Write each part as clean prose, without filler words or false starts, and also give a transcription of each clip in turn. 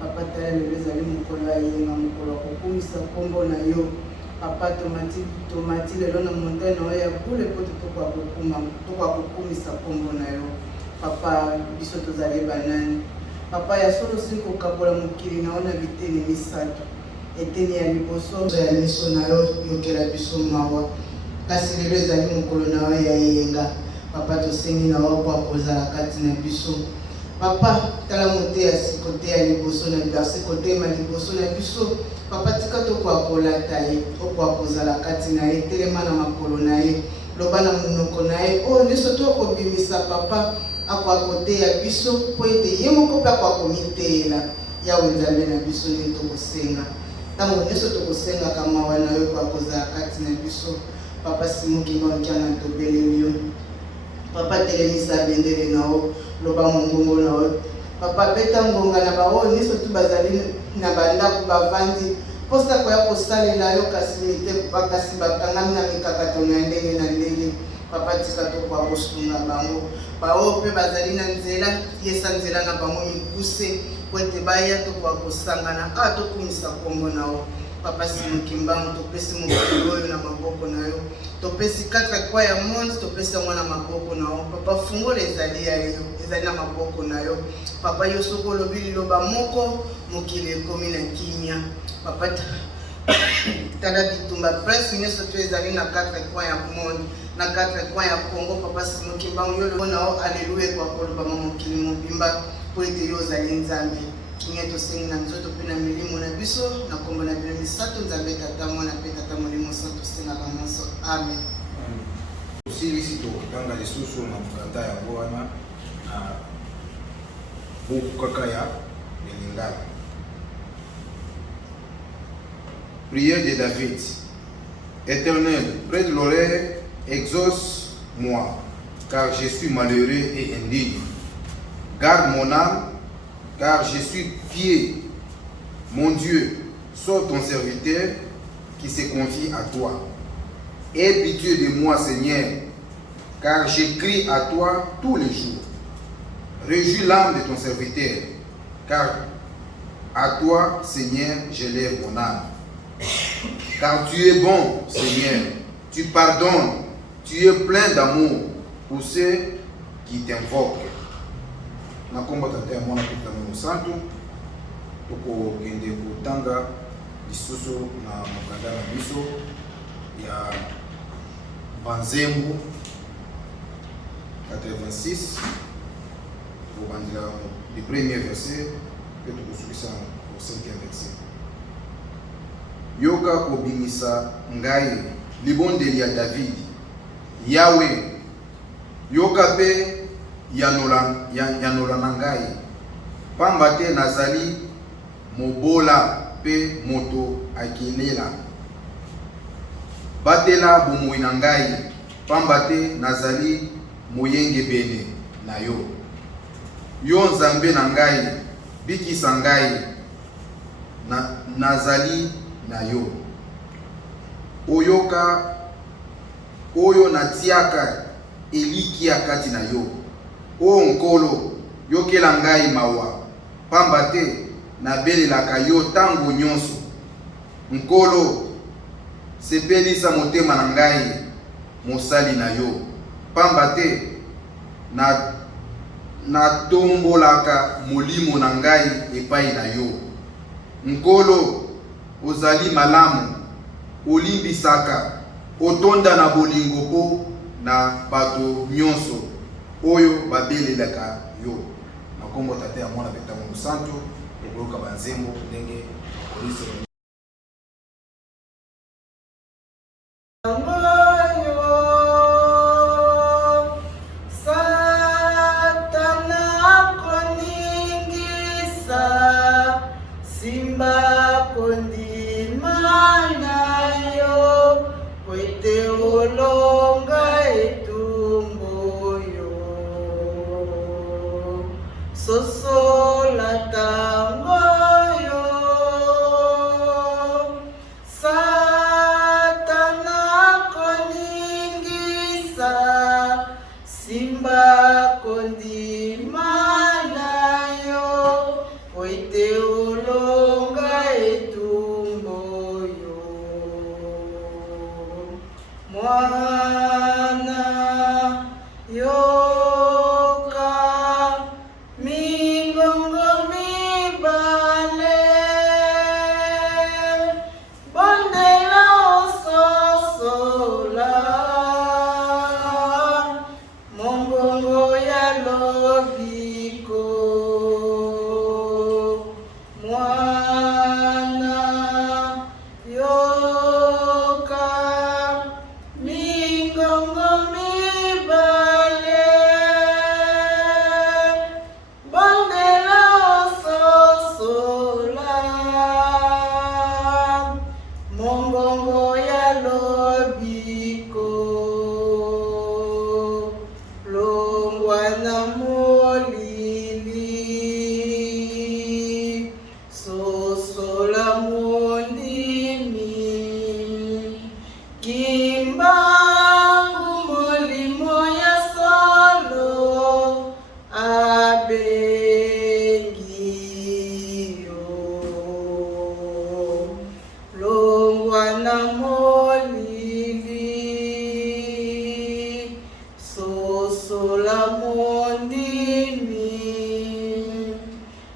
Papa tala lezali mukolo ayenga mukolo kokumisa kombo na yo. Papa tomati lelo na montagne na ya bule poto tokwa kokumisa kombo na yo. Papa biso tozali banani. Papa ya solo siko kabola mukili na ona biteni misato. Eteni ya liboso ya miso na yo yokela biso mawa. Kasi lelo ezali mukolo na yo ya yenga. Papa tosengi na yo kwa kozala kati na biso. Papa tala mote ya sikote ya liboso na biso kote ma liboso na biso. Papa tika to kwa kolata ye okwa kozala kati na ye telema na makolo na ye loba na munoko na ye o niso to ko bimisa papa akwa kote ya biso po ete ye moko pa kwa komitela ya wenzambe na biso ni to kosenga tango niso to kosenga kama wana yo kwa kozala kati na biso. Papa simuki ngona to belelio. Papa telemisa bendele nao loba mongongo nao. Papa beta ngonga na bawo niso tu bazali na banda ku bavandi posta kwa kosalela yo kasi mite bakasi bakanga na mikakato na ndenge na ndenge. Papa tika to kwa kosunga bango bawo pe bazali na nzela yesa nzela na bango mikuse kwete baya to kwa kosangana to kumisa kombo nao. Papa simuki mbangu topesi mokolo na maboko na yo topesi 4 kwa ya monde topesi mwana maboko na yo. Papa fungola ezali ya yo ezali na maboko na yo. Papa yo sokolo bililo ba moko mokile komi na kimia. Papa tala bitumba presse nyonso to ezali na 4 kwa ya monde na 4 kwa ya Congo. Papa simuki mbangu yo na yo alleluia kwa koloba mokili mobimba po ete yo zali nzambe. Kinyeto sengi na nzoto pena milimo na biso na kombo na bino misato nzambe tata mwana pe tata molimo santo senga bamonso amen. Osili to tanga lisusu na mkata ya bwana na buku kaka ya Belingala. Prière de David. Éternel, près de l'oreille, exauce-moi, car je suis malheureux et indigne. Garde mon âme, car je suis pieux. Mon Dieu, sauve ton serviteur qui se confie à toi. Aie pitié de moi, Seigneur, car j'écris à toi tous les jours. Réjouis l'âme de ton serviteur, car à toi, Seigneur, j'élève mon âme. Car tu es bon, Seigneur, tu pardonnes, tu es plein d'amour pour ceux qui t'invoquent. Na komba tata ya mwana pita mungu santu toko kende kutanga lisusu na mokanda na biso ya Banzembo 86 pour bandila le premier verset que tu kusukisa au 5e verset. Yoka kobimisa ngai libondeli ya David Yahweh yoka pe yanola na ngai pamba te nazali mobola pe moto akelela. Batela bomoi na ngai pamba te nazali moyenge bene na yo. Yo nzambe na ngai bikisa ngai nazali na yo. Oyoka oyo natiaka elikia kati na yo. O nkolo yokela ngai mawa pamba te nabelelaka yo tango nyonso. Nkolo sepelisa motema na ngai mosali na yo pamba te natombolaka molimo na ngai epai na yo. Nkolo ozali malamu olimbisaka otonda na bolingo po na bato nyonso oyo babelelaka yo. Na kombo tata ya mwana peta mungu santo ekoloka Banzembo ndenge polisi mwana yoka mingongo mibale bondela ososola mongongo ya lobiko mwana yoka mingongo mibale bondela ososola mongongo ya lobiko longwa na molili sosola mondimi kimbangu molimo ya solo abengiyo longwa na molili sosola mondimi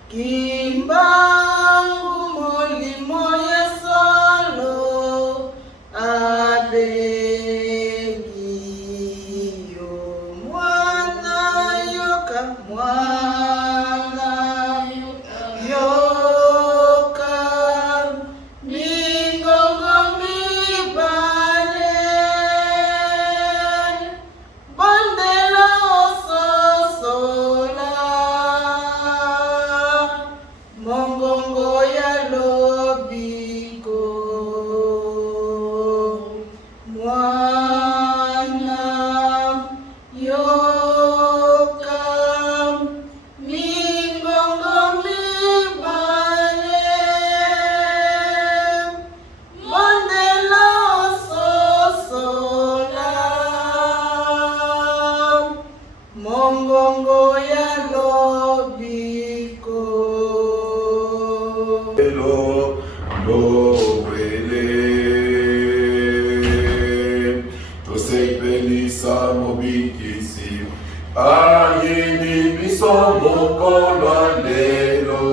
kimbangu molimo ya solo abengiyo mwana yoka mwana yoka mingongo mibale bondela ososola mongongo ya lobiko mwana yoka mingongo mibale bondela ososola mongongo ya lobiko Lowele tosepelisa mobikisi ayini biso mokolo lelo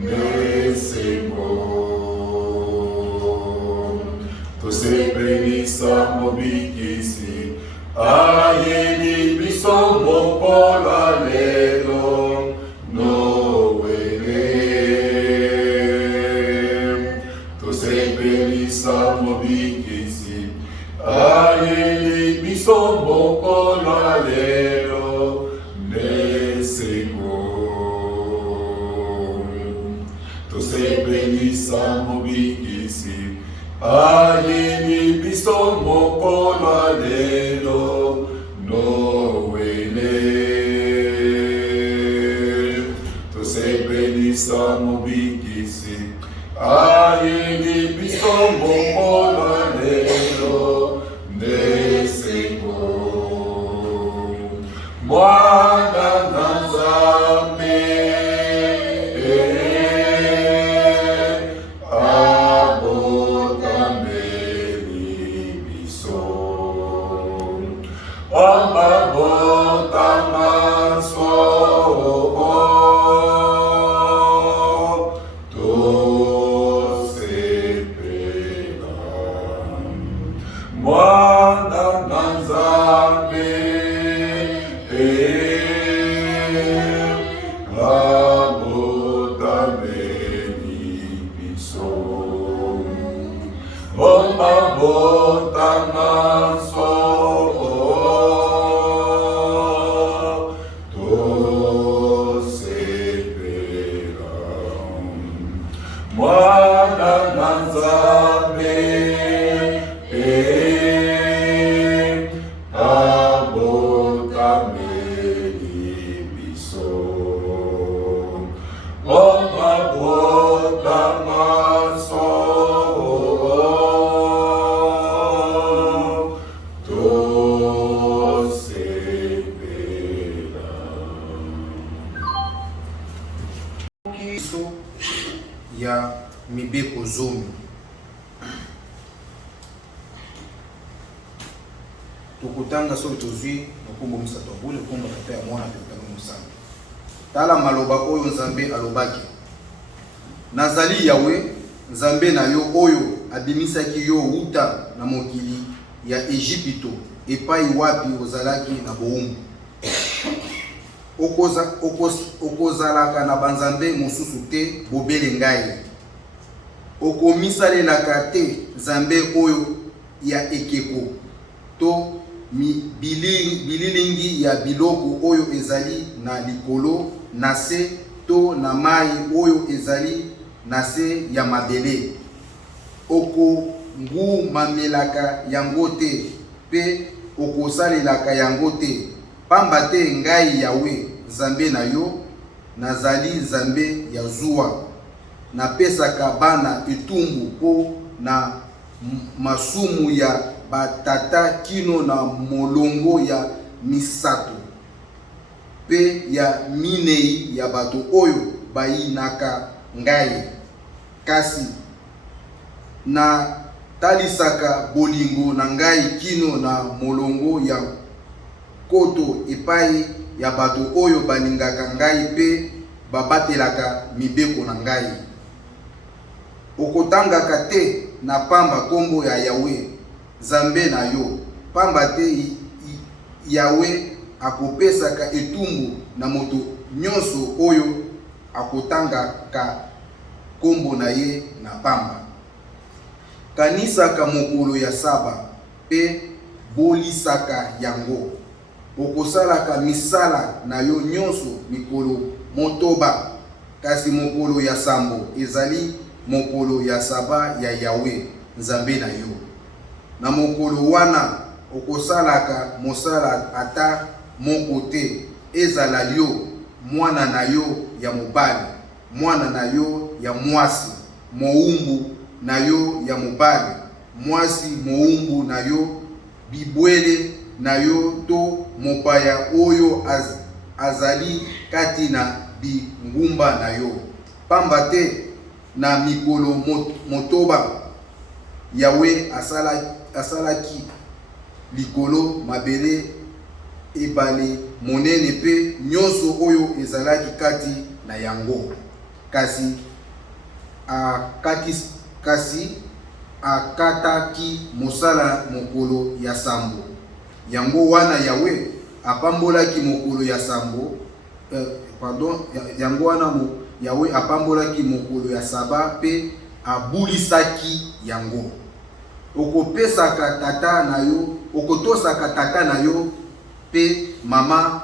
mesengo tosepelisa mobikisi ayini biso mokolo lelo nowele tosepelisa mobikisi ayeli biso mokolo lelo nesengo tosepelisa mobikisi ayeli biso mokolo lelo nowele tosepelisa mobikisi ayeli biso mokolo lelo nesengo mwana na Nzambe abotameli biso amabotamaso mwana na Nzambe abotameli biso amabotamaso tosepela mwana na Nzambe abotameli biso amabotamaso tokotanga soki tozwi mokombo misato abule kombo tata ya mwana tokotanga mosanga. Tala maloba oyo Nzambe alobaki: nazali Yawe Nzambe na yo oyo abimisaki yo wuta na mokili ya Ejipito epai wapi ozalaki na bowumbu. Okozalaka na banzambe mosusu te bobele ngai. Okomisalelaka te Nzambe oyo ya ekeko to bililingi ya biloko oyo ezali na likolo na se to na mai oyo ezali na se ya mabele. Okongumamelaka yango te pe okosalelaka yango te, pamba te ngai Yawe Nzambe na yo nazali Nzambe ya zuwa. Napesaka bana etumbu po na masumu ya batata kino na molongo ya misato pe ya minei ya bato oyo bayinaka ngai. Kasi na talisaka bolingo na ngai kino na molongo ya koto epai ya bato oyo balingaka ngai pe babatelaka mibeko na ngai. Okotangaka te na pamba kombo ya Yawe Nzambe na yo, pamba te Yawe akopesaka etumbu na moto nyonso oyo akotangaka kombo na ye na pamba. Kanisaka mokolo ya saba pe bolisaka yango. Okosalaka misala na yo nyonso mikolo motoba, kasi mokolo ya sambo ezali mokolo ya saba ya Yawe Nzambe na yo. Na mokolo wana okosalaka mosala ata moko te, ezala yo mwana na yo ya mobali, mwana na yo ya mwasi, moumbu na yo ya mobali, mwasi moumbu na yo, bibwele na yo to mopaya oyo azali kati na bingumba na yo. Pamba te na mikolo motoba Yawe asalaki likolo mabele ebale monene pe nyonso oyo ezalaki kati na yango. Kasi akataki mosala mokolo ya sambo. Yango wana Yawe apambolaki mokolo ya sambo, yango wana Yawe apambolaki mokolo ya saba pe abulisaki yango. Okopesaka tata na yo, okotosaka tata na yo pe mama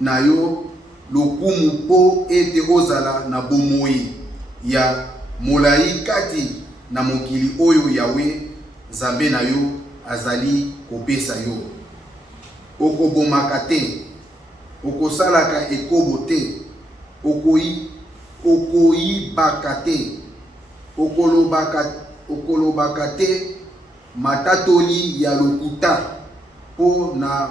na yo lokumu po ete ozala na bomoi ya molai kati na mokili oyo Yawe Nzambe na yo azali kopesa yo. Okobomaka te, okosalaka ekobo te, okoyibaka te, okolobaka te matatoli ya lokuta po na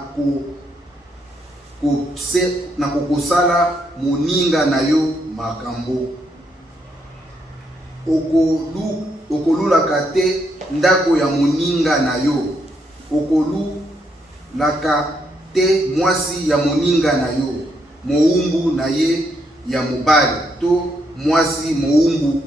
kokosala moninga na yo makambo. Okolulaka te ndako ya moninga na yo, okolulaka te mwasi ya moninga na yo, moumbu na ye ya mobali to mwasi moumbu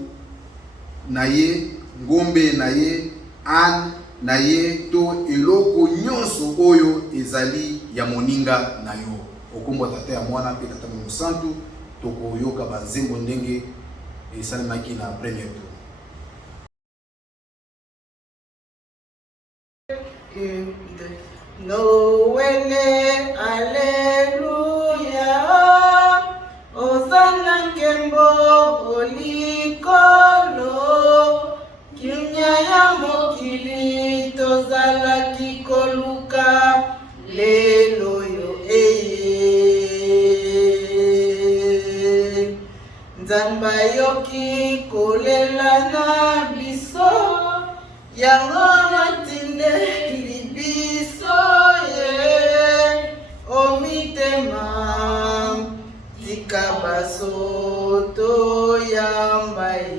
na ye, ngombe na ye, an na ye to eloko nyonso oyo ezali ya moninga na yo. Okombo tata ya mwana pe tata mosantu tokoyoka banzembo ndenge esalemaki na premier tour. Noele, Alleluia, Osana Nkembo, Olikolo, Kimya ya mokili, Tozala kikoluka, Lelo yo eye. Nzamba yoki kolela na biso, yango matinde libiso ye. Omitema tika basoto yamba ye.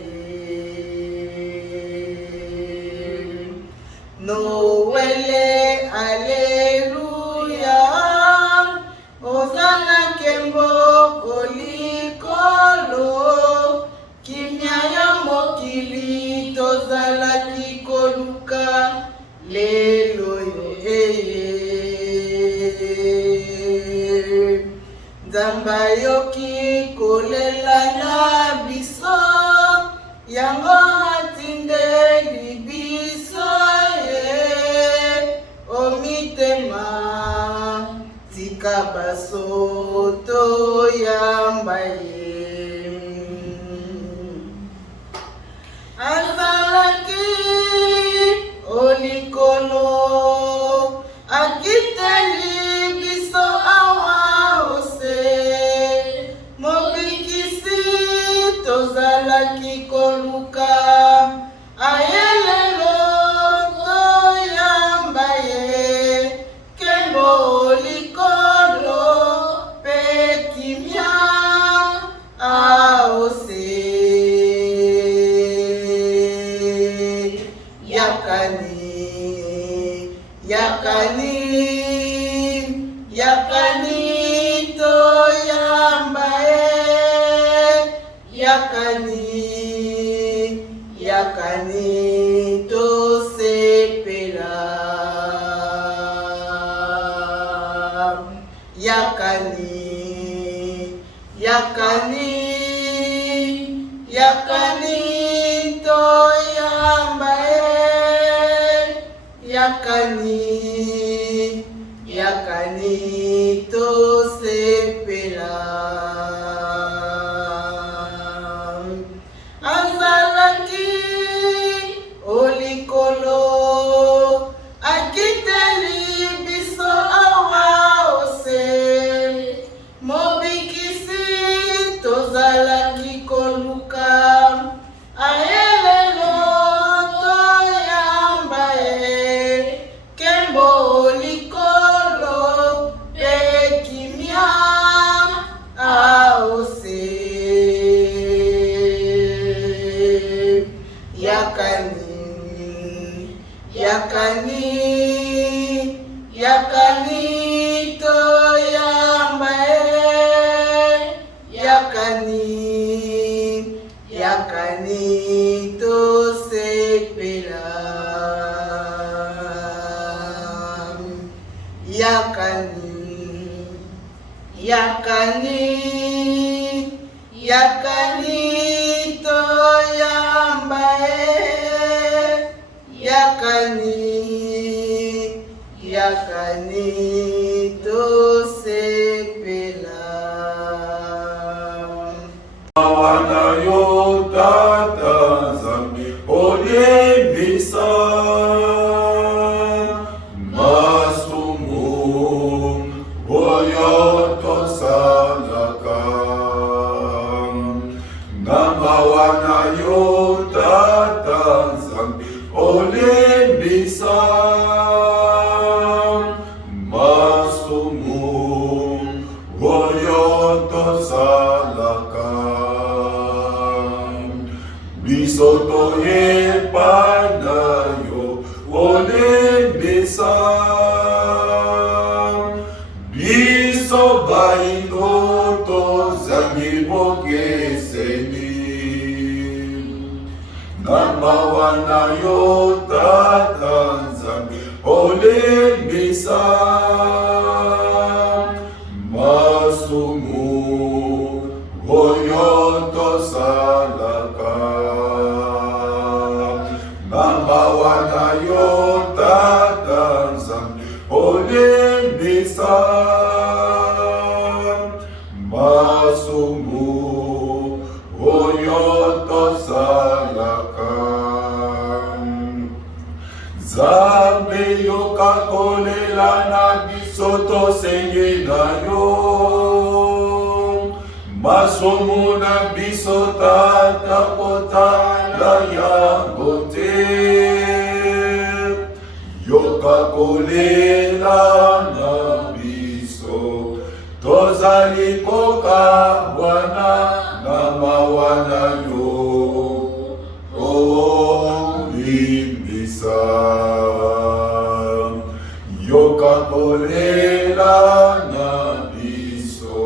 Noele ale nkembo kolikolo kimia ya mokili tozalaki koluka lelo yo Nzamba yoki kolela na biso yango atindeli biso omitema tika basoto yamba azalaki olikolo akiteli biso awa ose mobikisi tozalaki koluka ayelelo toyamba ye kembo olikolo pe kimia aose yakani toyamba yakani tosepela yakani toyamba yakani tosepela azalaki olikolo akiteli biso awa ose mobikisi tozalaki koluka ayelelo toyamba kembo olikolo pe kimia aose yakani toyamba yakani tosepela yakani toyamba yakani tosepela Wana yo tata Nzambe olembisa masumu oyo tosalaka ngamba wana yo tata Nzambe olembisa masumu oyo tosalaka biso toyepa na yo olembisa biso baino tozangi bokeseni ngamba wana yo tata Nzambe olembisa masumu oyo tosalaka ngamba wana yo tata Nzambe olembisa masumu oyo tosalaka Nzambe yoka kolela na biso tosenge na yo masumu na biso tata kotala yango te yoka kolela na biso tozali kokabwana na mawa na yo olimbisa yoka kolela na biso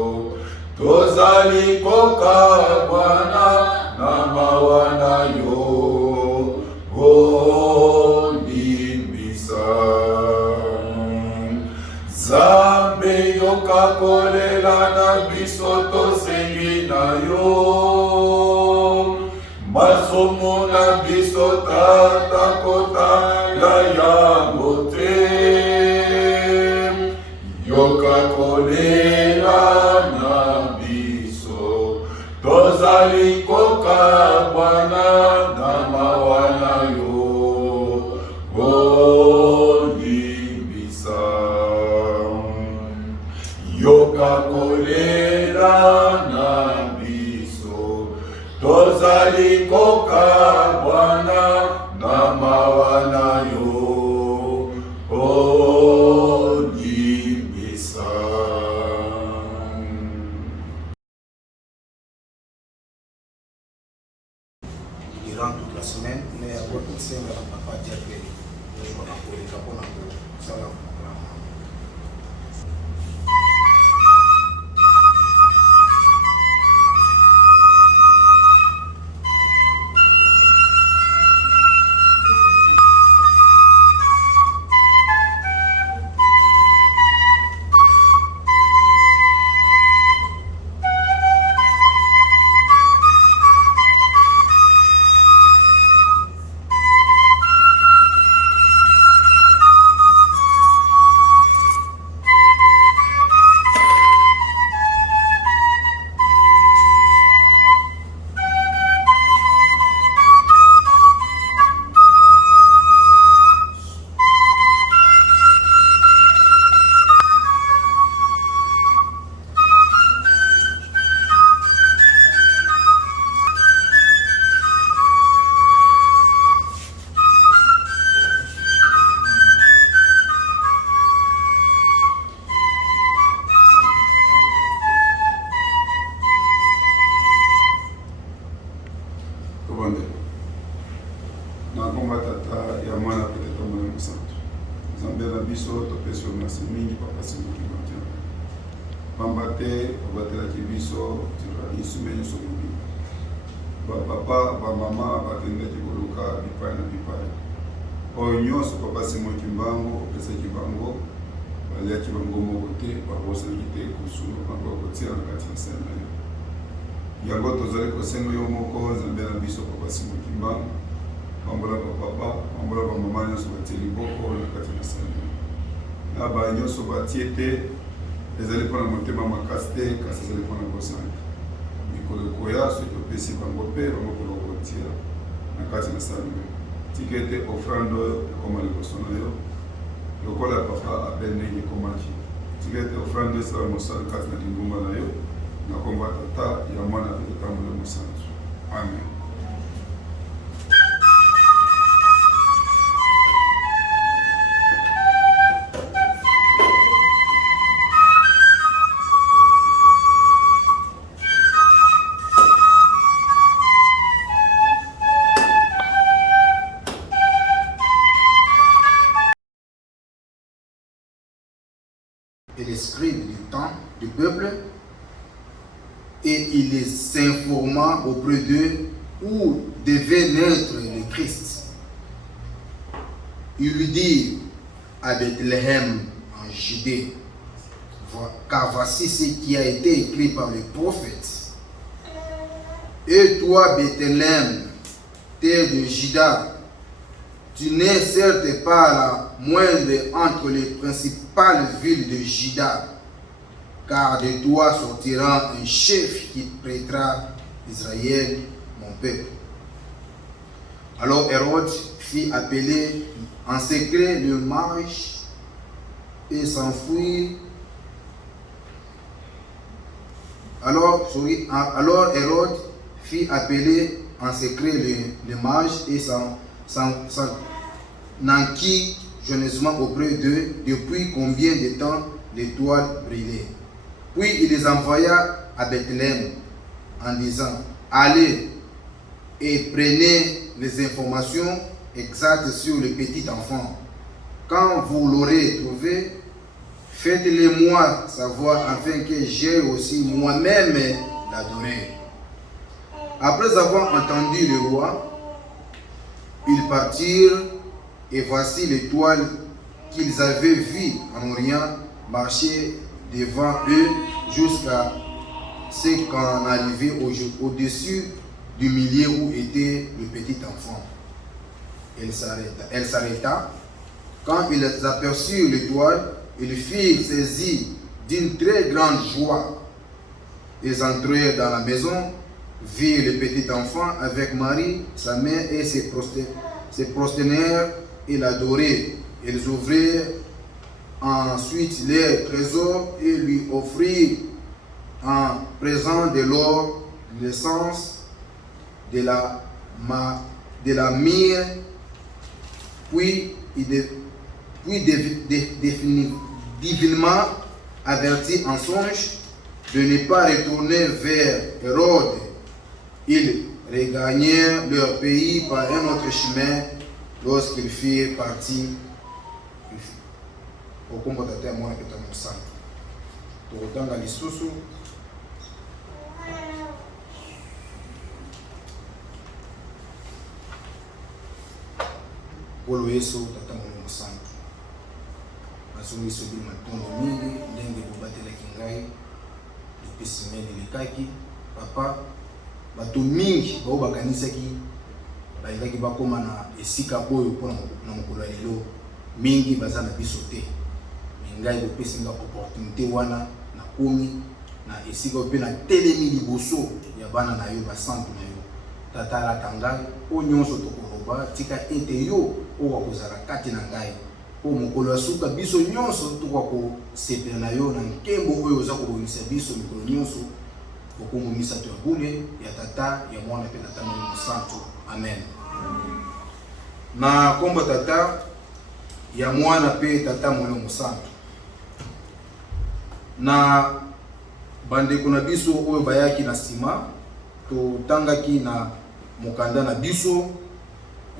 likoka Bwana na mawa na yo olimbisa. Nzambe yoka kolela na biso tosengi na yo, masomo na biso tata kotala yango te. Yoka kolela na biso tozali koka Bwana na mawa na yo olimbisa. Yoka kolela na biso tozali koka Bwana na mawa na yo olimbisa. Durant toute la semaine, nous avons pensé à papa Diaké. Nous avons appelé le Capon à Salam. nakomba tata ya mwana peut-être mwana mosantu Nzambe na biso topesi merci mingi papasi mokili te pamba te obatelaki biso lisume nyonso mobimba bapapa bamama bakendaki koluka bipai na bipai oyo nyonso papasi mokimbango opesaki bango baliaki bango moko te babosanaki te kosunga bango kotia na kati ya sene na yo yango tozali kosenga yo moko Nzambe na biso papasi mokimbango bambola bapapa bambola bamama nyonso batie liboko na kati na sene na banyonso batie te ezali mpona motema makasi te kasi ezali mpona kosangi mikolo ekoya soki opesi bango mpe bango kola kotia na kati na sane tika ete ofrande oyo ekoma liboso na yo lokola papa abe ndenge ekomaki tika ete ofrande esala mosala kati na lingumba na yo na komba tata ya mwana mpe totambola mosantu amen. Et les scribes du temps du peuple, et il les informa auprès d'eux où devait naître le Christ. Il lui dit à Bethléem en Judée, car voici ce qui a été écrit par les prophètes. Et toi, Bethléem, terre de Juda, tu n'es certes pas la moindre entre les principales villes de Juda, car de toi sortira un chef qui traitera Israël, mon peuple. Alors Hérode fit appeler en secret le mage et s'enfuit. Alors Hérode fit appeler en secret le mage et n'enquit joyeusement auprès d'eux depuis combien de temps l'étoile brillait. Puis il les envoya à Bethléem en disant, allez et prenez les informations exactes sur le petit enfant. Quand vous l'aurez trouvé, faites-le moi savoir afin que j'aie aussi moi-même l'adorer. Après avoir entendu le roi, ils partirent, et voici l'étoile qu'ils avaient vue en Orient marcher devant eux jusqu'à ce qu'on arrivait au-dessus du milieu où était le petit enfant. Elle s'arrêta. Quand ils aperçurent l'étoile, ils furent saisis d'une très grande joie. Ils entrèrent dans la maison, virent le petit enfant avec Marie, sa mère, et se prosternèrent et l'adorèrent. Ils ouvrirent ensuite leurs trésors et lui offrirent en présent de l'or, de l'essence, de la myrrhe, puis divinement avertis en songe de ne pas retourner vers Hérode, ils regagnèrent leur pays par un autre chemin lorsqu'ils furent partis. Au combat de terre, moi, je suis sang. Tout autant dans les sous-sous. Polo Yesu tata Mungu santu. Mazungu isobi matondo mingi ndenge bobatela kingai epesimeni lekaki papa bato mingi bao bakanisaki bailaki bakoma na esika boyo mpona na mokolo ya lelo mingi baza na biso te. Ngai bopesi nga opportunité wana na komi na esika pe na telemi liboso ya bana na yo basantu na yo tata la tangai o nyonso tokoloba tika ete yo owa kozala kati na ngai o mokolo ya suka biso nyonso tokwa sepela na yo na nkembo oyo oza kobongisa biso mikolo nyonso okombo misato ya bule ya tata ya mwana pe tata Mungu santu. Amen. Na kombo tata ya mwana pe tata Mungu santu na bandeko na biso oyo bayaki na sima totangaki na mokanda na biso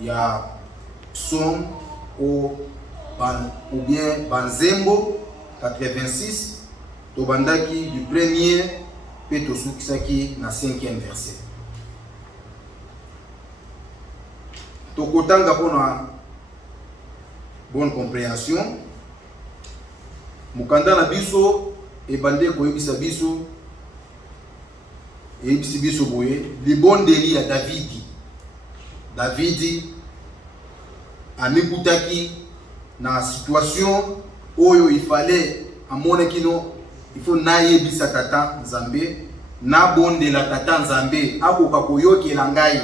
ya psaume ou bien Banzembo 86 tobandaki du premier pe tosukisaki na 5e verset. Tokotanga pona bonne compréhension mokanda na biso ebande koyebisa biso eyebisi biso boye libondeli ya Davidi amikutaki na situation oyo ifale amonaki no ifo nayebisa tata Nzambe na bondela tata Nzambe akoka koyokela ngai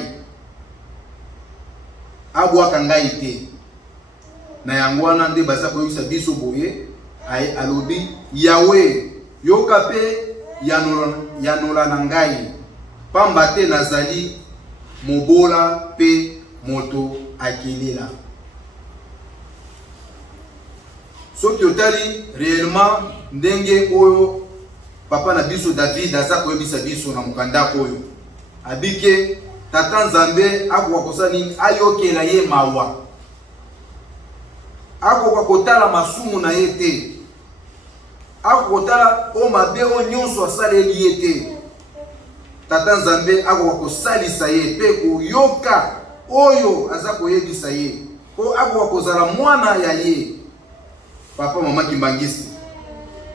abwaka ngai te na yango wana nde baza koyebisa biso boye alobi Yawe yoka pe yanola na ngai pamba te nazali mobola pe moto akelela. Soki otali réellement ndenge oyo papa na biso David aza koyebisa biso na mokanda oyo abike tata Nzambe akoka kosala nini ayokela ye mawa akoka kotala masumu na ye te akotala o mabe o nyonso asaleli ye te tata Nzambe akoka kosalisa ye pe koyoka oyo aza koyebisa ye po akoka kozala mwana ya ye papa mama Kimbangisi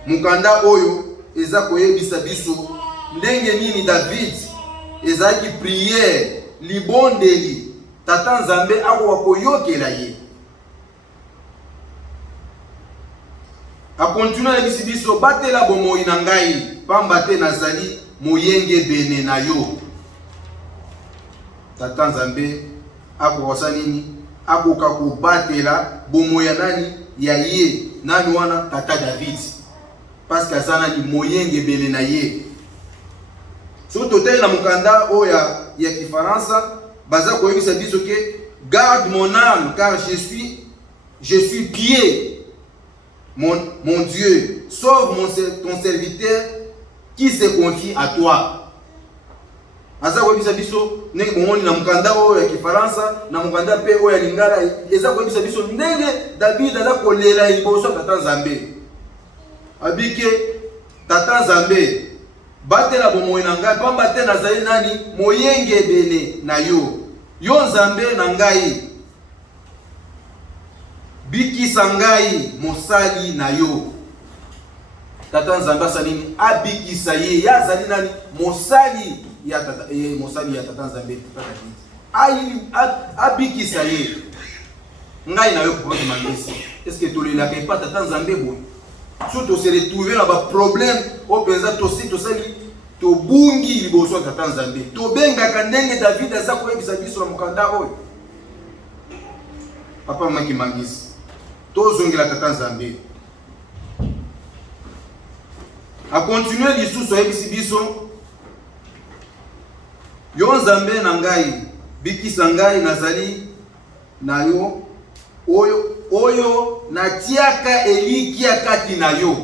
mukanda oyo eza koyebisa biso ndenge nini David ezaki prière libondeli tata Nzambe akoka koyokela ye. A continuer na biso batela bomoi na ngai pamba te nazali moyenge bene na yo. Tata Nzambe akokosa nini akoka kobatela bomoi ya nani ya ye nani wana tata David parce que azana ni moyenge bene na ye. So totel na mukanda oya ya Kifaransa baza koyebisa biso ke garde mon âme car je suis pied. Mon Dieu, sauve ton serviteur qui se confie à toi. Asa koyebisa biso ndenge bomoni na mukanda oyo ya Kifaransa na mukanda pe oyo ya Lingala eza koyebisa biso ndenge David aza kolela liboso tata Nzambe. Abike tata Nzambe batela bomoi na ngai pamba te nazali nani moyenge ebele na yo. Yo Nzambe na ngai, bikisa ngai mosali na yo. Tata Nzambe asalini abikisa ye, yazali nani mosali ya tata, mosali ya Tata Nzambe abikisa ye. Ngai na yo pour mangisi. Est-ce que tolela ke pas Tata Nzambe boy? Surtout se retrouver na ba problème au penza tosi tosali to bungi liboso Tata Nzambe. To benga kandenge David aza ko ebisa biso na mukanda oyo. Papa maki mangisi. To zongela Tata Nzambe. A continuer lisusu ebisi biso. Yo Nzambe na ngai, bikisa ngai nazali na yo. Oyo na tiaka elikia kati na yo.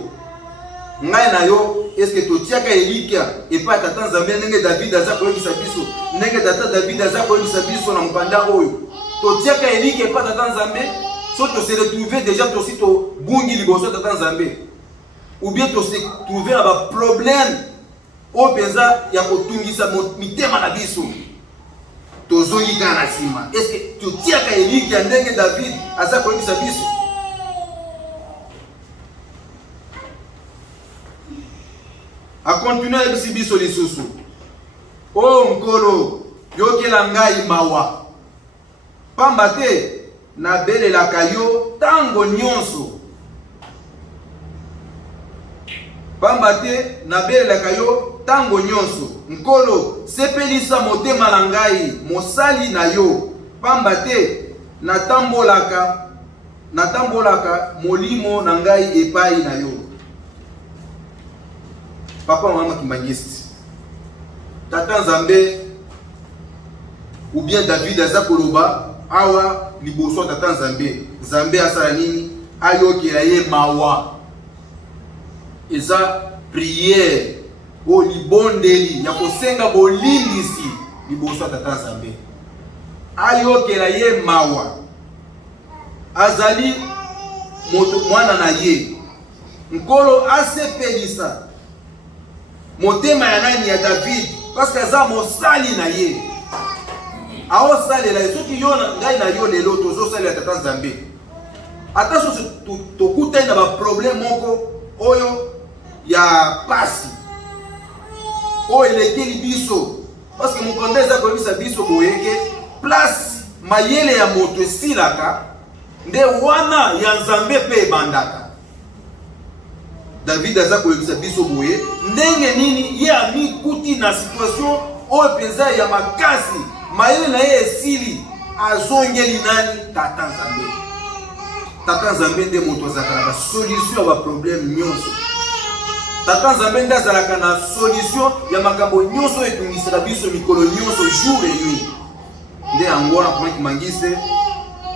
Ngai na yo, est-ce que to tiaka elikia epa Tata Nzambe ndenge David aza ko yebisa biso, ndenge Tata David aza ko yebisa biso na mukanda oyo. To tiaka elikia epa Tata Nzambe, so to se retrouver déjà to si to bungi liboso Tata Nzambe. Ou bien to se trouver na ba problème o penza ya kotungisa mitema na biso. Tozongi kana sima. Est-ce que tu tiaka eliki ya ndenge David aza koyebisa biso? A continuer ebisi biso lisusu. O nkolo, yokela ngai mawa. Pamba te nabelelaka yo tango nyonso. Pamba te nabelelaka yo tango nyonso. Nkolo, sepelisa motema na ngai mosali na yo. Pamba te natambolaka molimo na ngai epai na yo. Papa mama kimangisi. Tata Nzambe ou bien David aza koloba awa liboso Tata Nzambe. Nzambe asala nini? Ayokela ye mawa. Eza prière o libondeli ya kosenga bolimbisi liboso Tata Nzambe. Ayokela ye mawa. Azali moto mwana na ye. Nkolo asepelisa motema ya nani ya David parce que aza mosali na ye. Aho salela soki yo ngai na yo lelo tozo salela Tata Nzambe. Ata so tokuta na ba problème moko oyo ya pasi. O elekeli biso parce que mokonde eza ko bisa biso boyeke place mayele ya moto esilaka nde wana ya Nzambe pe bandaka. David aza ko bisa biso boye ndenge nini ye ami kuti na situation o penza ya makasi mayele na ye esili azongeli nani Tata Nzambe. Tata Nzambe nde moto azaka na solution ya ba problème nyonso. Tata Nzambe nde azalaka na solution ya makambo nyonso etungisaka biso mikolo nyonso jour et nuit. Nde yango na komaki mangise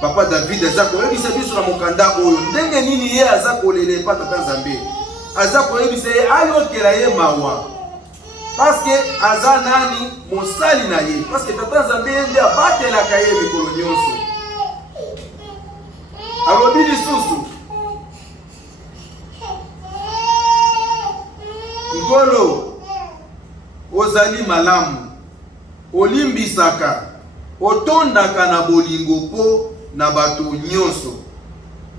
Papa David aza koyebisa biso na mokanda oyo ndenge nini ye aza kolele pa Tata Nzambe. Aza koyebisa ye ayokela ye mawa. Parce que aza nani mosali na ye. Parce que Tata Nzambe nde abatelaka ye mikolo nyonso. Alobi lisusu Nkolo ozali malamu, olimbisaka, otondaka na bolingo po na bato nyonso.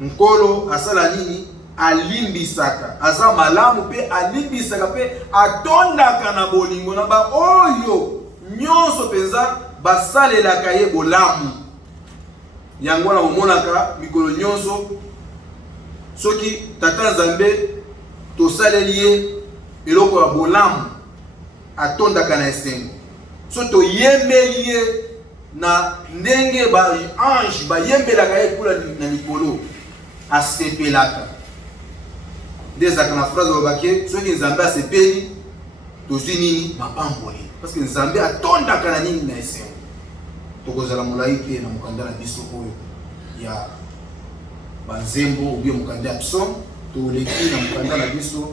Nkolo asala nini? Alimbisaka. Aza malamu pe alimbisaka pe atondaka na bolingo na ba oyo nyonso penza basalelaka ye bolamu. Yango na omonaka mikolo nyonso soki Tata Nzambe tosaleli ye eloko ya bolamu atondaka na esengo. So to yembeli ye na ndenge ba ange ba yembelaka ye kula na likolo asepelaka. Dezaka na phrase babake soki Nzambe asepeli tozwi nini mapamboli parce que Nzambe atondaka na nini na esengo. Tokozala molai pe na mokanda na biso oyo ya banzembo ou bien mokanda ya pson toleki na mokanda na biso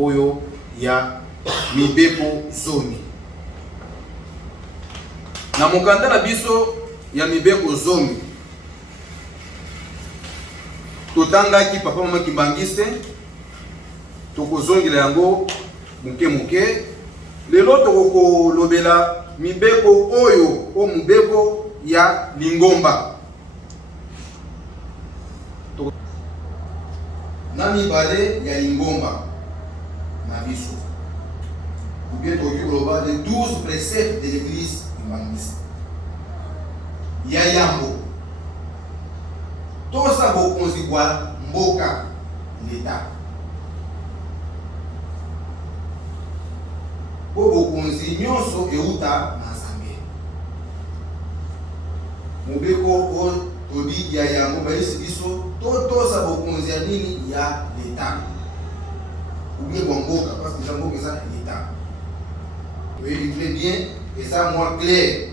oyo ya mibepo zomi. Na mokanda na biso ya mibepo zomi totangaki papa mama kimbangiste tokozongela yango muke muke lelo toko lobela mibeko oyo o mubeko ya Lingomba. Na mibale ya Lingomba na biso. Ou bien toki koloba les 12 préceptes de l'église Kimbangisa. Ya Yambo. Tosa bokonzi kwa mboka l'État. Bokonzi nyonso euta na Nzambe. Mobeko o tobi ya Yambo bayisi biso tosa bokonzi ya nini ya l'État. Ou bien mboka parce que Jambo que ça l'État. Oui, il plaît bien et ça moins clair.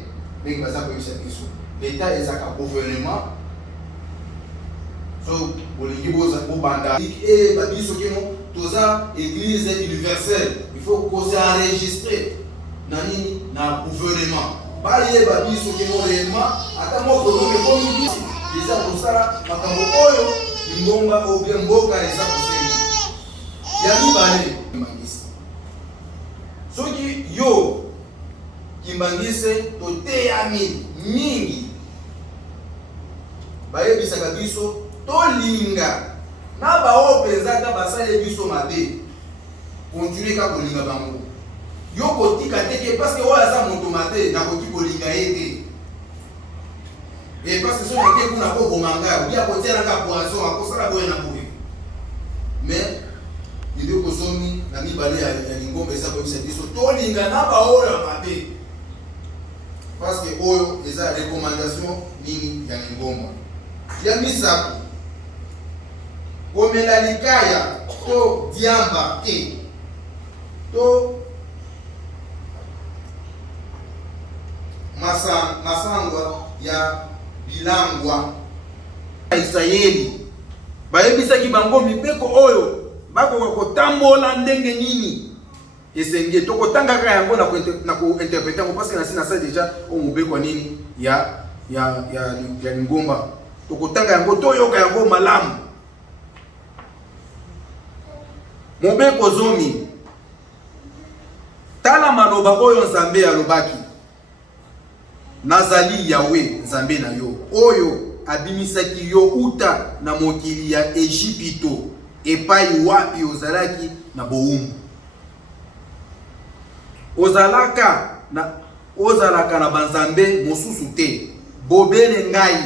Mais ça peut être question. L'État est un gouvernement. So, bolingi boza bobanda et babiso kemo toza église universelle. Il faut qu'on s'enregistre nani na gouvernement. Baye babiso kemo réellement ata moko lobe komi déjà pour ça makambo oyo Lingomba ou bien mboka eza kosenga. Ya mibale Kimbangisa. Soki yo Kimbangise toteya mingi baye bisaka biso tolinga na bao penza ta basale biso mabe continuer ka kolinga bango yo kotika teke parce que oya za moto mate na koti kolinga ete et parce que so ete kuna ko bomanga bia ko tera ka poisson akosala boye na boye mais il ko somi na mibale ya Lingomba eza ko bisa biso tolinga na bao ya mabe parce que oyo eza recommandation nini ya Lingomba ya misako komela likaya to diamba te to masangwa ya bilangwa Israeli bayebisaki bango mibeko oyo bako kotambola ndenge nini esenge tokotangaka yango na ko interpréter parce que na ça déjà o mobeko nini ya Lingomba tokotanga yango toyoka yango malamu. Mobeko zomi tala maloba oyo Nzambe alobaki nazali Yawe Nzambe na yo oyo abimisaki yo uta na mokili ya Ejipito epai wapi ozalaki na bowumbu. Ozalaka na banzambe mosusu te bobele ngai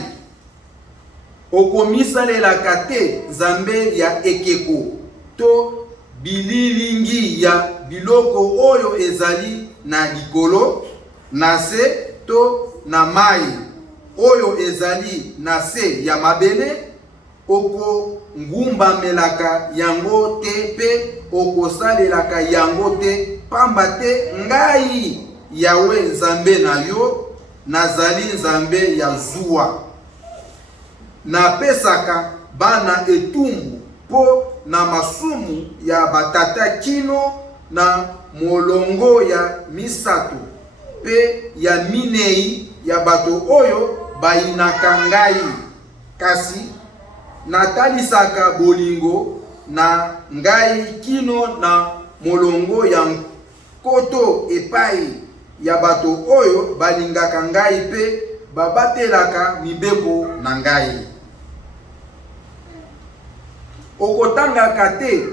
okomisalelaka te Nzambe ya ekeko to bililingi ya biloko oyo ezali na likolo na se to na mai oyo ezali na se ya mabele oko ngumbamelaka yango te pe okosalelaka yango te pamba te ngai Yawe Nzambe na yo nazali Nzambe ya zuwa napesaka bana etumbu po na masumu ya batata kino na molongo ya misato pe ya minei ya bato oyo bayinaka ngai kasi natalisaka bolingo na ngai kino na molongo ya koto epai ya bato oyo balingaka ngai pe babatelaka mibeko na ngai. Okotangaka te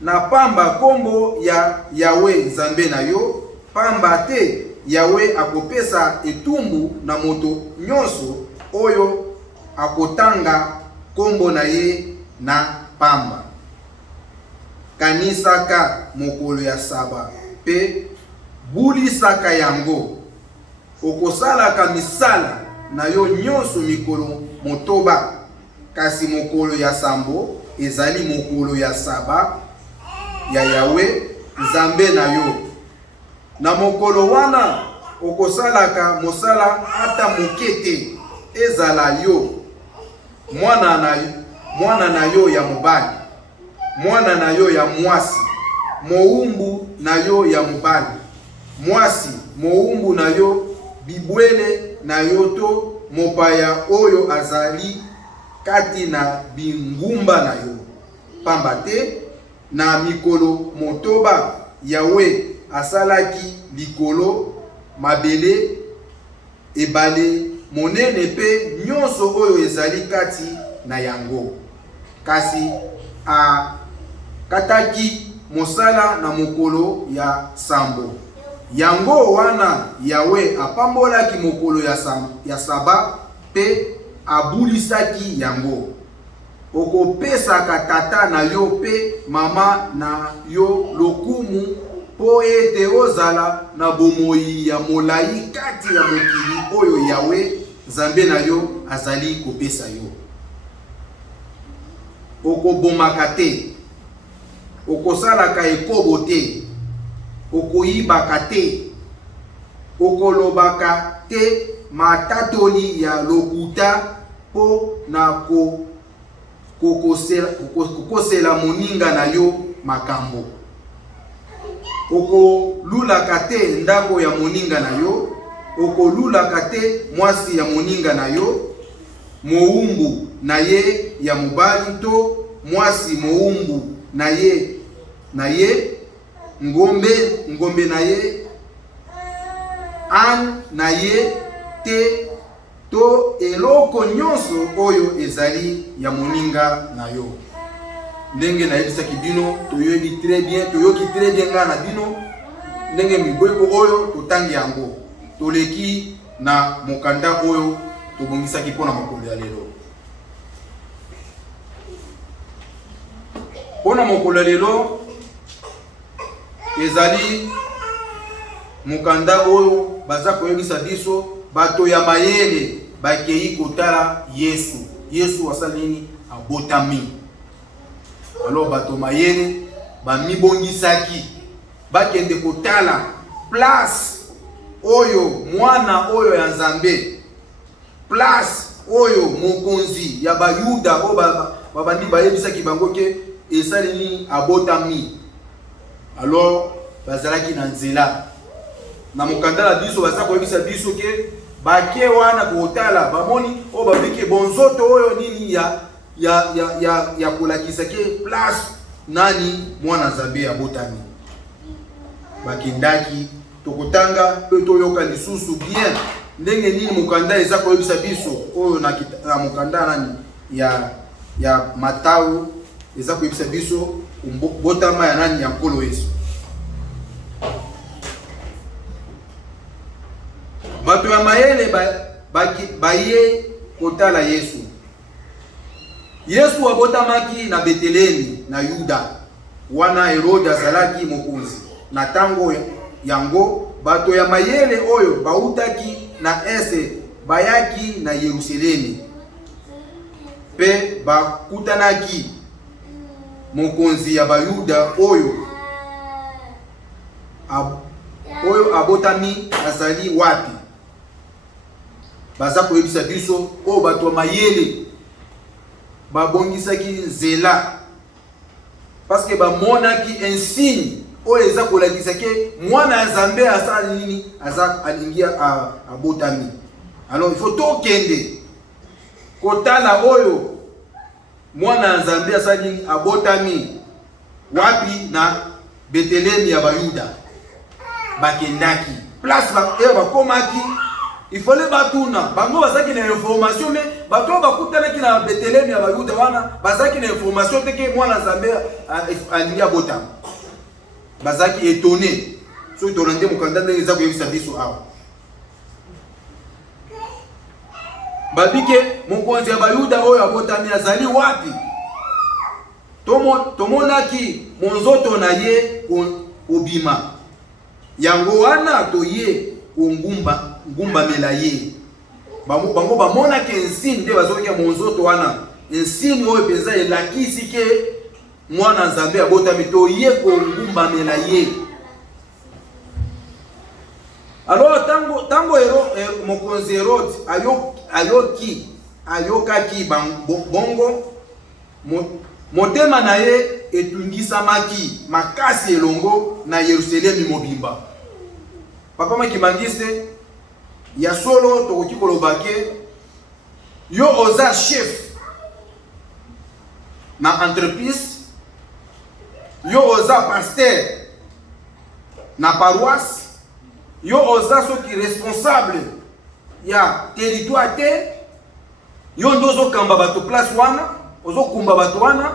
na pamba kombo ya Yawe Nzambe na yo pamba te Yawe akopesa etumbu na moto nyonso oyo akotanga kombo na ye na pamba. Kanisaka mokolo ya saba pe bulisaka yango okosalaka misala na yo nyonso mikolo motoba kasi mokolo ya sambo ezali mokolo ya saba ya Yawe Nzambe na yo. Na mokolo wana okosalaka mosala ata mokete ezala yo mwana na yo ya mobali mwana na yo ya mwasi moumbu na yo ya mobali mwasi moumbu na yo bibwele na yo to mopaya oyo azali kati na bingumba na yo pamba te na mikolo motoba Yawe asalaki likolo mabele ebale monene pe nyonso oyo ezali kati na yango. Kasi akataki mosala na mokolo ya sambo. Yango wana Yawe apambolaki mokolo ya saba pe abulisaki yango. Okopesaka tata na yo pe mama na yo lokumu po ete ozala na bomoi ya molai kati ya mokili oyo Yawe Nzambe na yo azali kopesa yo. Okobomaka te, okosalaka ekobo te, okoyibaka te, okolobaka te matatoli ya lokuta po na kokosela moninga na yo makambo. Okolulaka te ndako ya moninga na yo, okolulaka te mwasi ya moninga na yo, moumbu na ye ya mobali to mwasi moumbu na ye ngombe na ye an na ye te to eloko nyonso oyo ezali ya moninga na yo. Ndenge na yebisaki bino toyoki très bien nga na bino ndenge mibweko oyo totangi yango toleki na mokanda oyo tobongisaki mpona mokolo ya lelo. Mpona mokolo ya lelo ezali mokanda oyo baza koyebisa biso bato ya mayele bakei kotala Yesu asali nini? Abotami. Alors bato mayele bamibongisaki bakende kotala place oyo mwana oyo ya Nzambe, place oyo mokonzi ya bayuda oyo babandi bayebisaki bango ke esali nini? Abotami. Alors bazalaki na nzela na mokanda na biso baza koyebisa biso ke bake wana kotala bamoni o babike bonzoto oyo nini ya kolakisa ke place nani mwana Nzambe abotami. Bakendaki tokotanga pe toyoka lisusu bien ndenge nini mokanda eza koyebisa biso oyo na mokanda nani ya Matau eza koyebisa biso botama ya nani ya nkolo Yesu. Bato ya mayele baye kotala Yesu abotamaki na Betelemi na Yuda wana Herode azalaki mokonzi. Na tango yango bato ya mayele oyo bautaki na ese bayaki na Yerusalemi pe bakutanaki mokonzi ya Bayuda oyo abotami azali wapi. Baza koyebisa biso o bato mayele babongisaki nzela parce que bamonaki insigne oyo eza kolakisa ke mwana ya Nzambe asali nini? Aza alingia abotami. Alors il faut tokende kotala oyo mwana ya Nzambe asali nini? Abotami wapi? Na Betelemi ya Bayuda. Bakendaki place bakomaki il fallait batuna bango bazaki na information mais bato bakutanaki na Betelemi ya Bayuda wana bazaki na information teke mwana Nzambe alingia abotami. Bazaki étonné so tolande mokanda ndenge eza koyebisa biso awa. Babike mokonzi ya Bayuda oyo abotami azali wapi? Tomonaki monzoto na ye obima. Yango wana toye ngumba mela ye. Bango bamonaki insigne nde bazokia monzoto wana. Insigne oyo penza elakisi ke mwana Nzambe abotami toye ngumba mela ye. Alors tango mokonzi Herode ayokaki bongo motema na ye etungisamaki makasi elongo na Yerusalemi mobimba. Papa makimangiste ya solo tokoki kolobake yo oza chef na entreprise, yo oza pasteur na paroisse, yo oza soki responsable ya territoire te, yo ndozo kamba bato place wana, ozo kumba bato wana,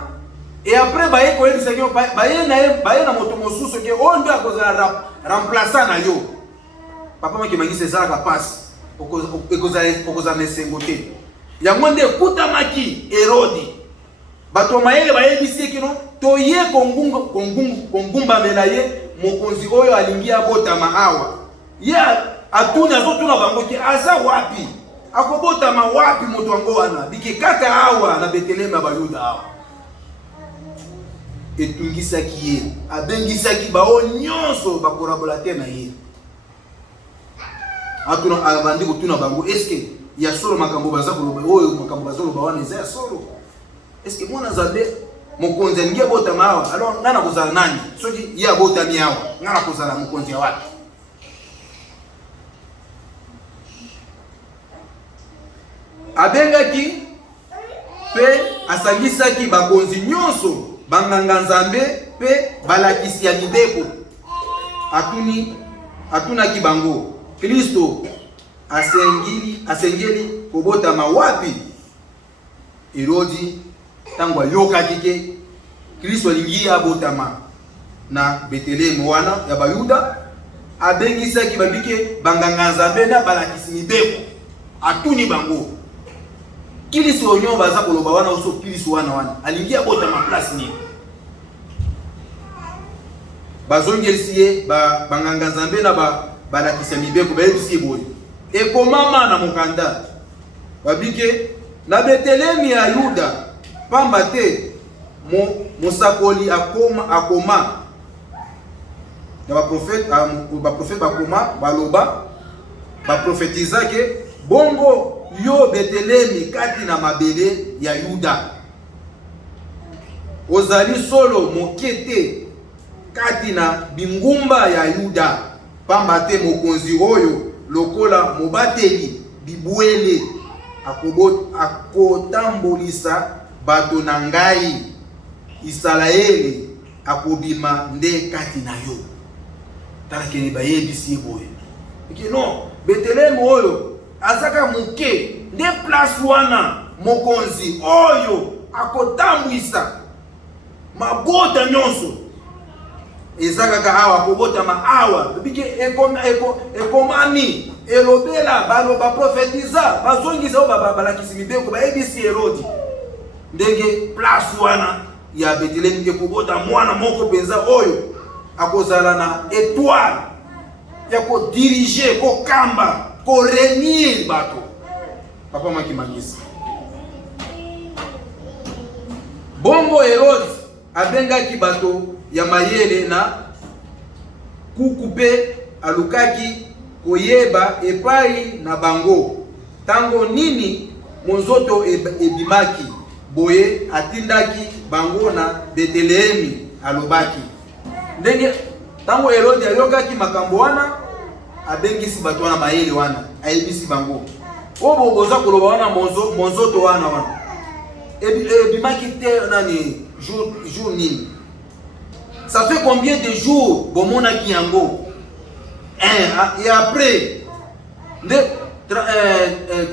et après baye ko yebisa yo baye na moto mosusu ke o ndo akozala remplaçant na yo. Papa maki mangisi ezalaka passe okozala mesengo te. Yango nde kutamaki Herodi. Bato mayele bayebisi kino toye kongumba mela ye mokonzi oyo alingi abotama awa. Ye atuna azotuna bango ki aza wapi? Akobotama wapi moto wango wana? Biki kaka awa na Bethlehem ya Bayuda awa. Etungisaki ye, abengisaki bao nyonso bakorabola na ye. Atuna abandi kutuna bango eske ya solo makambo baza koloba oyo makambo baza koloba wana eza solo. Eske mwana zabe mokonzi ngia botama awa alors ngana kozala nani? Soki ye abotami awa ngana kozala mokonzi ya wapi? Abengaki pe asangisaki bakonzi nyonso banganga nzambe pe balakisi ya mibeko. Atunaki bango Kristo asengeli kobotama wapi? Herodi tango yokaki ke Kristo alingi abotama na Bethlehem wana ya Bayuda, abengisaki babike banganga nzambe na balakisi mibeko. Atuni bango Kristo onyo baza koloba wana oso Kristo wana alingi abotama place ni bazongelisi ye banganga nzambe na balakisa mibeko bayebisi boye ekomama na mokanda babike na Bethlehem ya Yuda pamba te mosakoli akoma na baprofete bakoma baloba baprofetizake bongo yo Bethlehem kati na mabele ya Yuda ozali solo mokete kati na bingumba ya Yuda pamba te mokonzi oyo lokola mobateli bibwele akotambolisa bato na ngai Israeli akobima nde kati na yo. Tala keni bayebisi boye eke non Bethlehem oyo azaka muke nde place wana mokonzi oyo akotambwisa mabota nyonso ezaka awa kobota ma awa bike ekomani elobela baloba profetiza bazongisa balakisi mibeko bayebisi Herodi ndenge place wana ya Bethlehem ekobota mwana moko penza oyo akozala na étoile ya ko diriger ko kamba ko réunir bato. Papa maki mangisa bongo Herodi abengaki bato ya mayele na kukupe alukaki koyeba epai na bango tango nini monzoto ebimaki boye atindaki bango na Bethlehem alobaki ndenge tango Herodi ayokaki makambo wana abengisi bato wana mayele wana ayebisi bango obo boza koloba wana monzoto wana ebimaki te nani jour nini. Ça fait combien de jours bomona kiango et après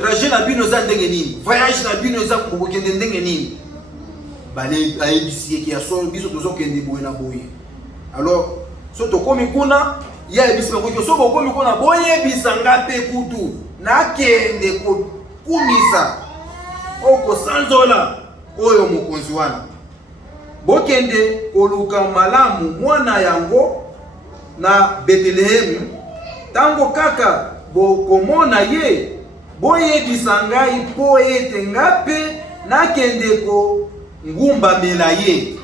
trajet na bino za ndenge nini voyage na bino za kokende ndenge nini bale ayebisi ki ya so biso tozo kende boye na boye. Alors so to komi kuna ya ebisi ko so ko komi kuna boye bisanga pe kutu na kende ko kumisa oko sanzola oyo mokonzi wana bokende koluka malamu mwana yango na Bethlehem tango kaka bokomona ye boyebisa ngai po ete ngape nakende ko ngumba mela ye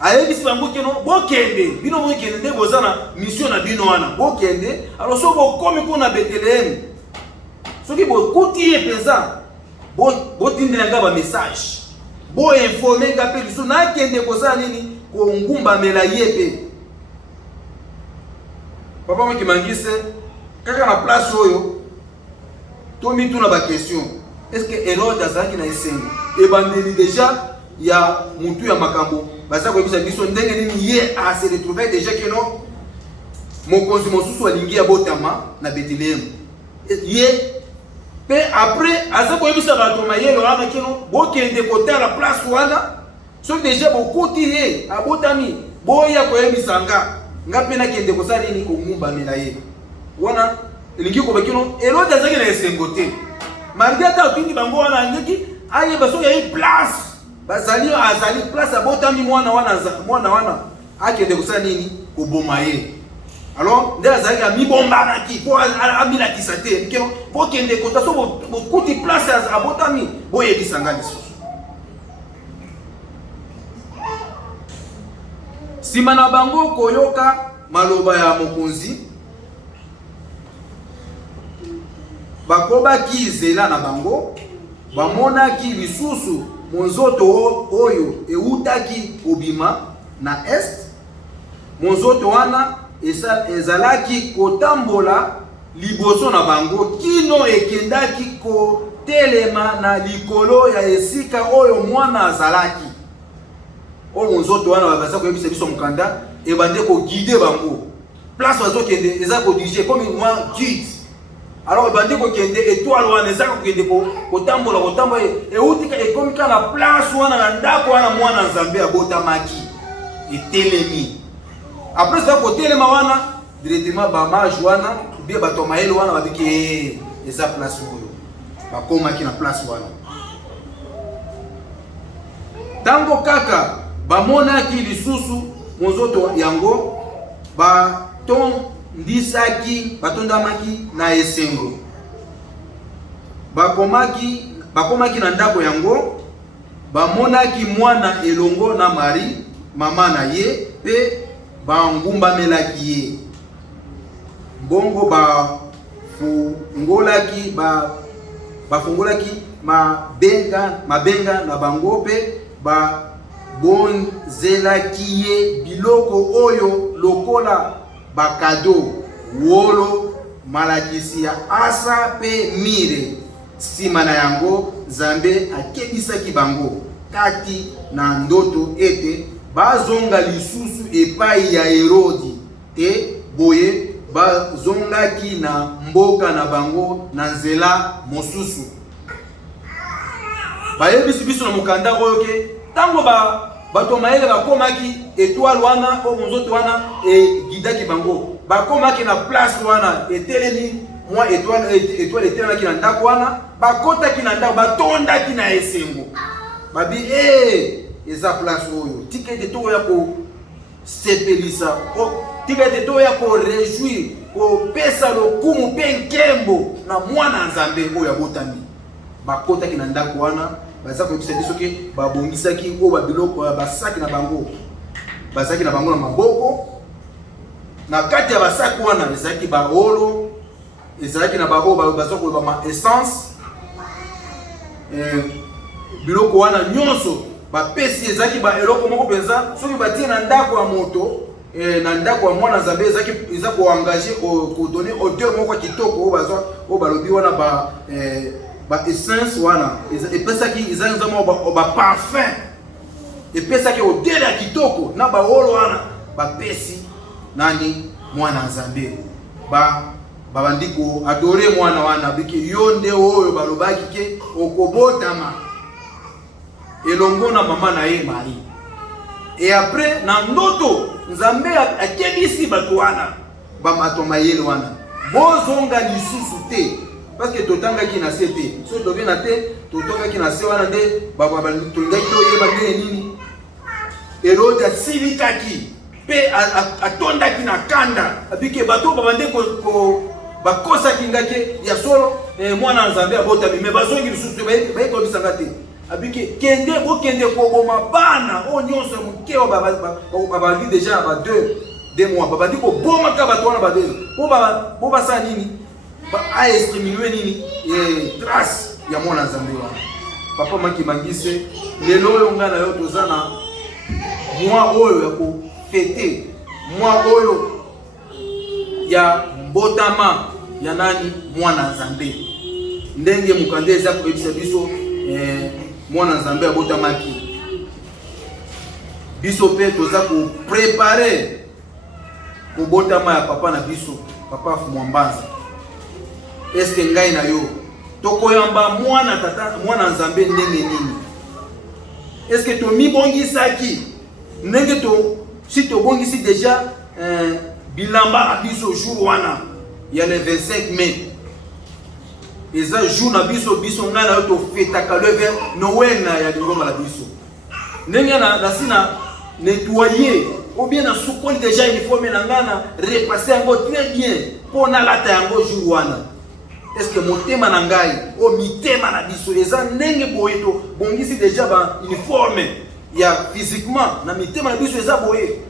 ayebisi bango keno bokende bino bokende nde bozana mission na bino wana bokende. Alors so bokomi ko na Bethlehem soki bokuti ye penza botindela nga ba message bo informer ngape liso nakende kozala nini ko ngumba mela ye pe. Papa maki mangise kaka na place oyo tomi tuna ba question est-ce que Herode azaki na esengo ebandeli déjà ya mutu ya makambo baza ko bisa biso ndenge nini ye a se retrouver déjà que non mokonzi mosusu alingi abotama na Bethlehem ye pe après aza koyebisa bato mayelo wana kino bokende kotala place wana so déjà bokuti ye abotami boya koyebisa nga pena kende kosala nini komumbamela ye wana elingi koba kino Herode azaki na esengo te malgré ata otindi bango wana andeki ayeba soki ayi place azali place abotami mwana wana akende kosala nini koboma ye. Alors nde azalaki amibombanaki po amilakisa te kino bokende kota so bokuti place abotami boyebisa nga lisusu. Sima na bango koyoka maloba ya mokonzi bakobaki zela na bango bamonaki lisusu monzoto oyo eutaki obima na est monzoto wana ezalaki kotambola liboso na bango kino ekendaki kotelema na likolo ya esika oyo mwana azalaki. O monzoto wana baza koyebisa biso mokanda ebande ko guider bango place bazokende eza ko dirige comme moi guide. Alors ebande ko kende étoile wana eza ko kende kotambola eutika ekomika na place wana na ndako wana mwana Nzambe abotamaki etelemi. Après ça kotelema wana directement ba mage wana bien bato mayelo wana babiki eza place oyo bakomaki na place wana. Tango kaka bamonaki lisusu monzoto yango batondamaki na esengo bakomaki na ndako yango bamonaki mwana elongo na Marie mama na ye pe bangumbamelaki ye bongo bafungolaki mabenga na bango pe bonzelaki ye biloko oyo lokola bakado wolo malakisi ya asa pe mire. Sima na yango Nzambe akebisaki bango kati na ndoto ete bazonga lisusu epai ya Herodi te boye bazongaki na mboka na bango na nzela mosusu. Bayebisi biso na mokanda oyo ke tango bato mayele bakomaki étoile wana o monzoto wana gidaki bango bakomaki na place wana etelemi mwa étoile etelemaki na ndako wana bakotaki na ndako batondaki na esengo babi eza place oyo tika ete to ya ko sepelisa tika ete to ya ko réjouir ko pesa lokumu pe nkembo na mwana Nzambe oyo abotami. Bakotaki na ndako wana baza koyebisa biso ke babongisaki o babiloko ya basaki na bango bazaki na bango na maboko na kati ya basaki wana ezalaki baolo ezalaki na bao baza koyeba ma essence biloko wana nyonso bapesi ezalaki ba eloko moko penza soki batie na ndako ya moto na ndako ya mwana Nzambe eza koengage kodonner odeur moko kitoko o balobi wana ba essence wana epesaki ezanza mo ba parfum epesaki odeur ya kitoko na baolo wana bapesi nani mwana Nzambe babandiko adore mwana wana biki yonde oyo balobaki ke okobotama elongo na mama na ye Marie. Et après na ndoto Nzambe akebisi bato wana bamato mayele wana bozonga lisusu te parce que totangaki na sete so tobe na te totongaki na se wana nde baba tongaki to yeba nde nini Herode asilikaki pe atondaki na kanda abike bato babande ko bakosaki ngake ya solo mwana Nzambe abotami me bazongi lisusu bayiko bisanga te abike kende koboma bana o nyonso mukeo babali déjà ba 2 mois babandi ko boma ka bato wana ba 2 bo ba sa nini a exterminer nini trace ya mwana Nzambe wana. Papa maki bangise lelo oyo ngana yo tozana mwa oyo ya ko fete mwa oyo ya mbotama ya nani mwana Nzambe ndenge mukande za ko ebisa biso mwana Nzambe abotamaki biso pe toza ko préparer kobotama ya papa na biso papa Mwambanza. Est-ce que ngai na yo tokoyamba mwana tata mwana Nzambe ndenge nini? Est-ce que to mibongisaki ndenge to si to bongisi déjà bilamba na biso jour wana ya le 25 mai. Eza jour na biso ngai na yo to fetaka le Noël na ya ngoma la biso. Ndenge na sina nettoyer ou bien na sukoli déjà uniforme na ngana repasser yango très bien pour na lata yango jour wana. Est-ce que motema na ngai o mitema na biso eza ndenge boye to bongisi déjà ba uniforme ya physiquement na mitema na biso eza boye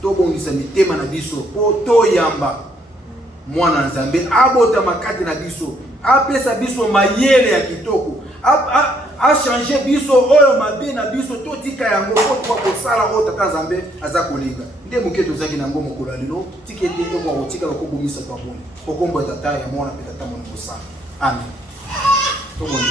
to bongisa mitema na biso po to yamba mwana Nzambe abota makati na biso apesa biso mayele ya kitoko a changer biso oyo mabe na biso to tika yango po to kosala o tata Nzambe aza kolinga nde moketo zaki na ngomo kolalilo tikete ko kotika ko bomisa to aboni okombo tata ya mwana pe tata mwana kosala. Amen. Toboni.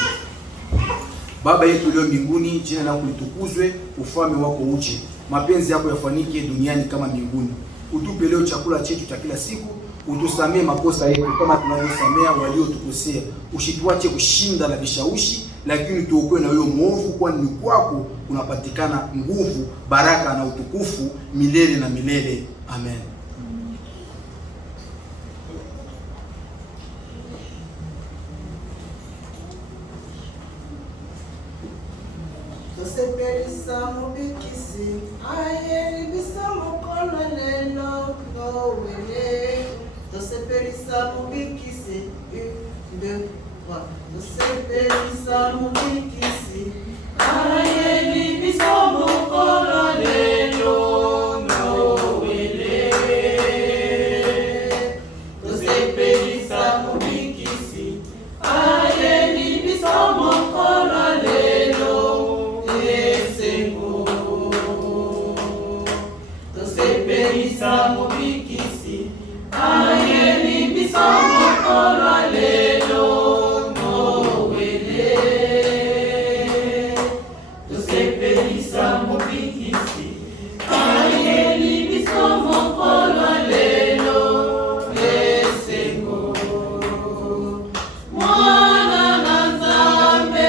Baba yetu leo mbinguni, jina lako litukuzwe, ufalme wako uje, mapenzi yako yafanyike duniani kama mbinguni. Utupe leo chakula chetu cha kila siku, utusamee makosa yetu kama tunavyosamea waliotukosea, usituache kushinda na vishawishi, lakini tuokoe na huyo mwovu, kwani ni kwako unapatikana nguvu, baraka na utukufu milele na milele. Amen. Tosepelisa mubikisi ayelibisa mokolo lelo nowele. Tosepelisa mubikisi 1, 2, 3. Tosepelisa mubikisi ayelibisa mokolo lelo nowele. Tosepelisa mubikisi ayelibisa mokolo lelo Tosepelisa mubikisi ayelibisa mokolo lelo nowele. Tosepelisa mubikisi ayelibisa mokolo lelo esengo. Mwana na Nzambe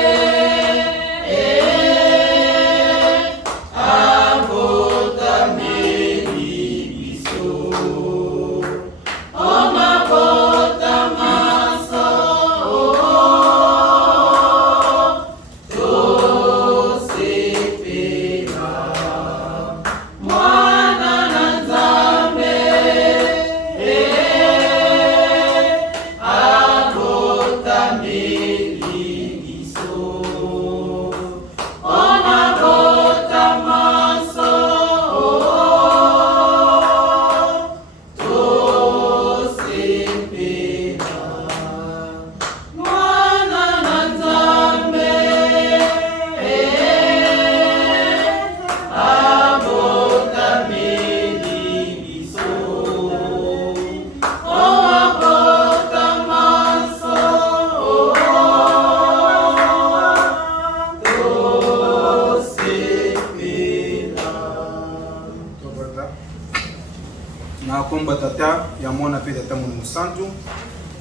komba tata ya mwana pe tata mwana musantu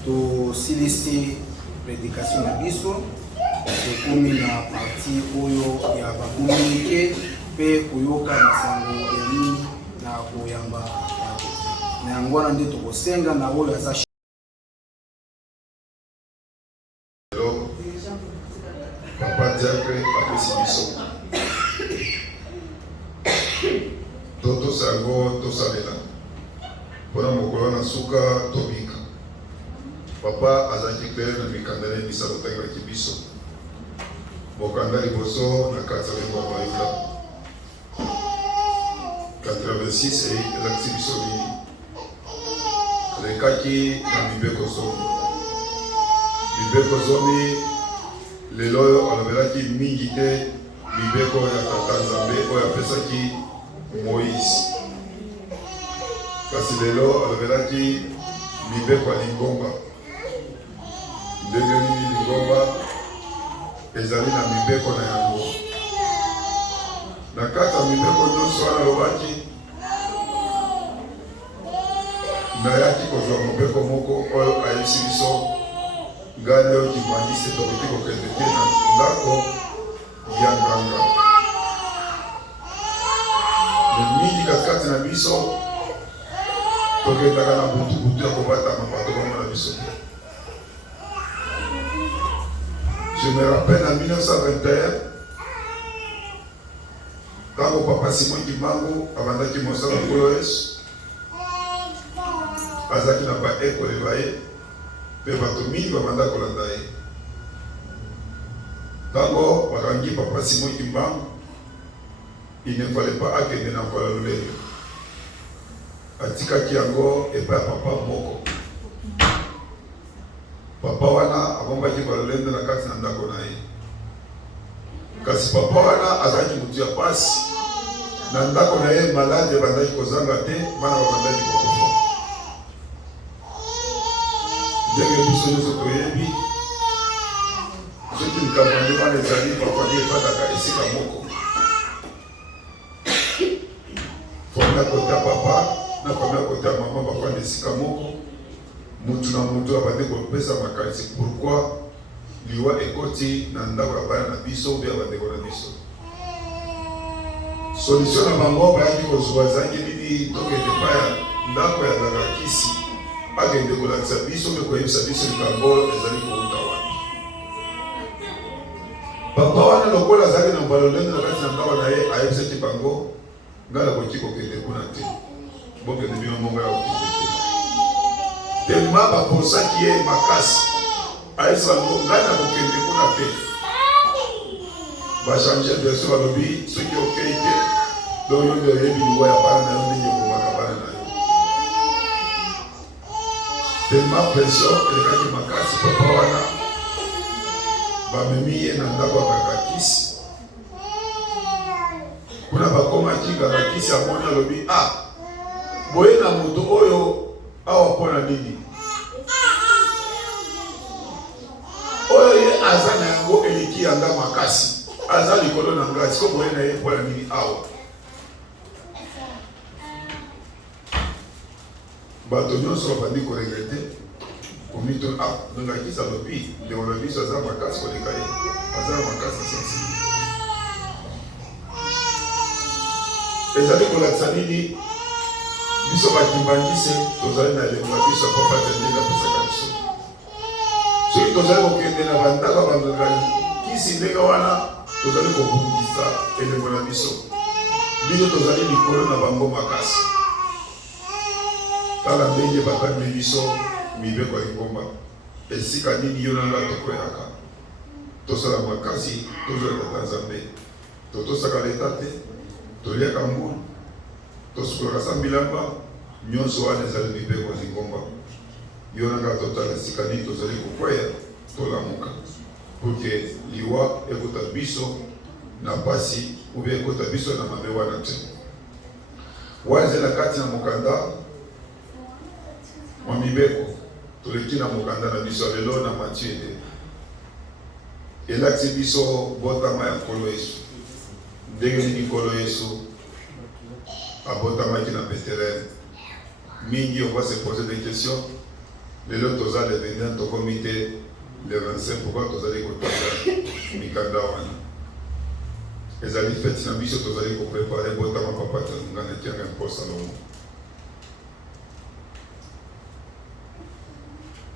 to silisi prédication na biso komi na parti oyo ya bakomunike pe koyoka masango ya nini na koyamba na yango wana nde tokosenga na oyo aza Papa Diacre apesi biso toto sango tosalela mpona mokolo na suka tobika. Papa azalaki clair na mikanda na misato otangelaki biso mokanda liboso na kati ya lengwa bayuda 86 ezalaki biso nini alekaki na mibeko zomi. Mibeko zomi lelo oyo alobelaki mingi te mibeko ya tata Nzambe oyo apesaki Moïse, kasi lelo alobelaki mibeko ya lingomba. Ndenge nini lingomba ezali na mibeko na yango. Na kati ya mibeko nyonso wana alobaki kozwa mobeko moko oyo ayebisi biso ngai leo kibandisi tokoki kokende te na ndako ya nganga. Mingi katikati na biso tokendaka na butu ya kobatama bato bango na biso. Je me rappelle en 1921 quand papa Simon Kimbangu abandaki mosala nkolo Yesu azaki na baekolela ye mpe bato mingi babanda kolanda ye. Ntango bakangi papa Simon Kimbangu, il ne fallait pas akende na mpola lolenge, atikaki yango epai ya papa moko. Papa wana abombaki balolende na kati na ndako na ye, kasi papa wana azalaki mutu ya pasi na ndako na ye. Malade ebandaki kozanga te, bana babandaki kokufa. Ndenge biso nyonso toyebi soki likambo nde wana ezali bafamie efandaka esika moko. Famille ya kota papa na famille ya kota mama bafanda esika moko. Mutu na mutu abandi kopesa makanisi pourquoi liwa ekoti na ndako ya bana na biso obe abandeko na biso. Solution na bango bayaki kozwa zangi nini tokende pa ya ndako ya Ndakakisi akende kolakisa biso mpe koyebisa biso likambo ezali kouta wapi. Papa wana lokola azalaki na mbalolenge na kati na ndako na ye ayebisaki bango ngai nakoki kokende kuna te, bokende bino mongo ya kokende te. Tellement baposaki ye makasi ayebisa bango ngai nakokende kuna te. Bachange version balobi soki okei te donc yo nde oyebi liwa ya bana na yo ndenge ekomaka bana na yo. Tellement pression elekaki makasi, papa wana bamemi ye na ndako ya Ndakakisi. Kuna bakomaki Ndakakisi amoni alobi boye na moto oyo awa mpona nini? Oyo ye aza na yango eleki yanga makasi, aza likolo na ngai, siko boye na ye mpona nini awa? Bato nyonso babandi koregrete komito Ndakakisi alobi ndeko na biso aza makasi koleka ye, aza na makasi sensible. Ezali kolakisa nini biso bakimbangise tozali na elembo na biso papa tendeli apesaka biso. Soki tozali kokende na bandako Bandakakisi ndenge wana tozali kobungisa elembo na biso. Biso tozali likolo na bango makasi. Tala ndenge bakandi biso mibeko ya Ngomba. Esika nini yo nanga tokoyaka tosala makasi tozala Nzambe. Totosaka leta te, toliaka mbula, tosukolaka sa bilamba, nyonso wana ezali mibeko ya Ngomba. Yo nanga totala esika nini tozali kokwea tolamuka porque liwa ekota biso na pasi ube ekota biso na mabe wana te. Wana ezali na kati na mokanda mwa mibeko toleki na mokanda na biso lelo na Matthieu ete elakisi biso botama ya Nkolo Yesu. Ndenge nini Nkolo Yesu abotamaki na Bethlem. Mingi on va se poser des questions. Lelo toza le 21 tokomi te le 25 pourquoi tozali kotanga mikanda wana. Ezali feti na biso tozali koprepare botama papa tazungana tianga mpo Salomo.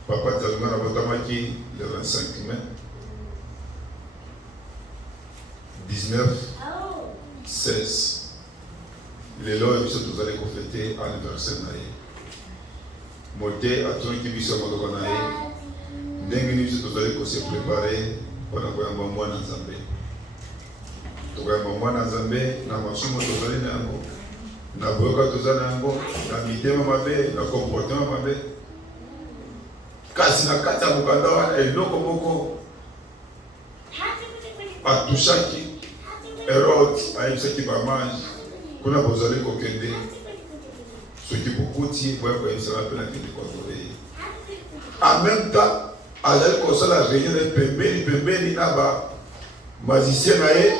Papa tazungana botamaki le 25 mai 1916. Lelo biso tozali kofete anniversaire na ye. Mote atonaki biso moloko na ye ndenge nini biso tozali kose prepare mpona koyamba mwana Nzambe. Tokoyamba mwana Nzambe na masumu tozali na yango, na boyoka tozali na yango, na mitema mabe, na comportement mabe. Kasi na kati ya mokanda wana eloko moko atushaki Herode ayebisaki bamage kuna bozali kokende soki bokuti boya koyebisaka mpe na kende kontrole ye. En même temps azali kosala réunion na pembeni na bamagicien na ye.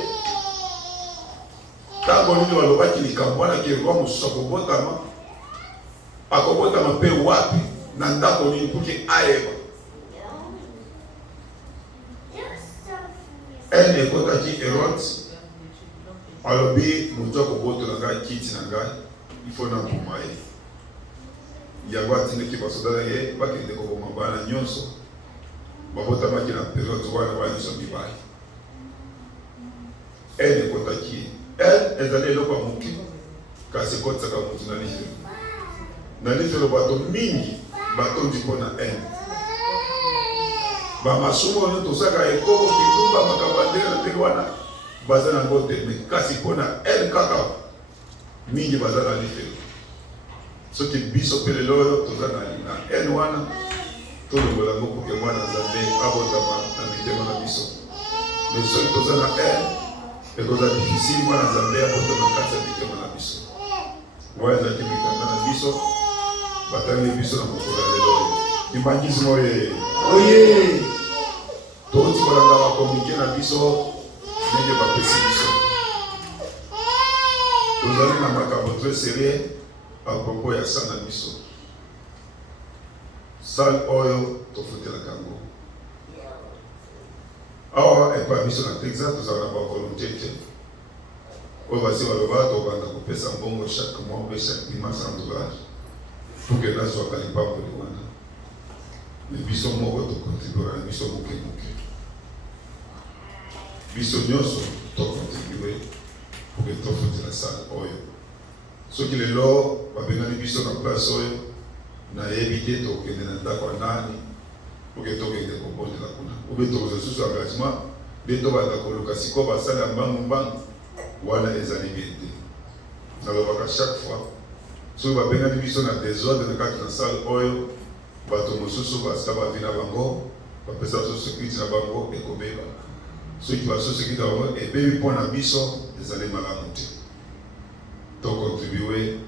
Ntango nini balobaki likambo wana ke roi mosusu akobotama mpe wapi na ndako nini pour que ayeba ene ekotaki Hérode alobi moto akobotola ngai kiti na ngai ifo na mbuma ye yango atindaki basoda na ye bakende koboma bana nyonso babotamaki na periode wana bana nyonso mibali ene ekotaki ye ezali eloko ya moke kasi ekotisaka motu na lifelo na lifelo bato mingi batondi mpo na ene bamasumu oyo tosaka ekoko kindumba makambo ya ndenge na ndenge wana baza nango te me kasi mpo na ene kaka mingi baza na lifelo soki biso mpe lelo oyo toza na ene wana tolongola ngo poke mwana nzambe abotama na mitema na biso me soki toza na ene ekoza difficile mwana nzambe abotama kati ya mitema na biso wana ezalaki mikanda na biso batangi biso na mokolo ya lelo oyo kimbangisme oye oye touti kolanda bakomike na biso ndenge bapesi biso tozali na makambo très sérieux apropos ya sa na biso sale oyo tofutelaka yango awa epa biso na Texas tozala na bavolonté te oyo basi baloba tobanda kopesa mbongo chaque mois mpe chaque dimanche $100 pour que nazwaka lipamboli wana me biso moko tokontribuera na biso moke biso nyonso tokontribue pour que tofutela sale oyo soki lelo babengani biso na place oyo nayebi te tokende na ndako ya nani pour que tokende kobondela kuna obe tokozwa susu engagement nde tobanda koluka sikoyo basala ya mbangu wana ezali bien te nalobaka chaque fois soki babengani biso na désordre na kati na sale oyo bato mosusu basika bavi na bango bapesa biso sécurité na bango ekobeba soki baso sécurité na bango ebebi mpo na biso ezali malamu te tokontribue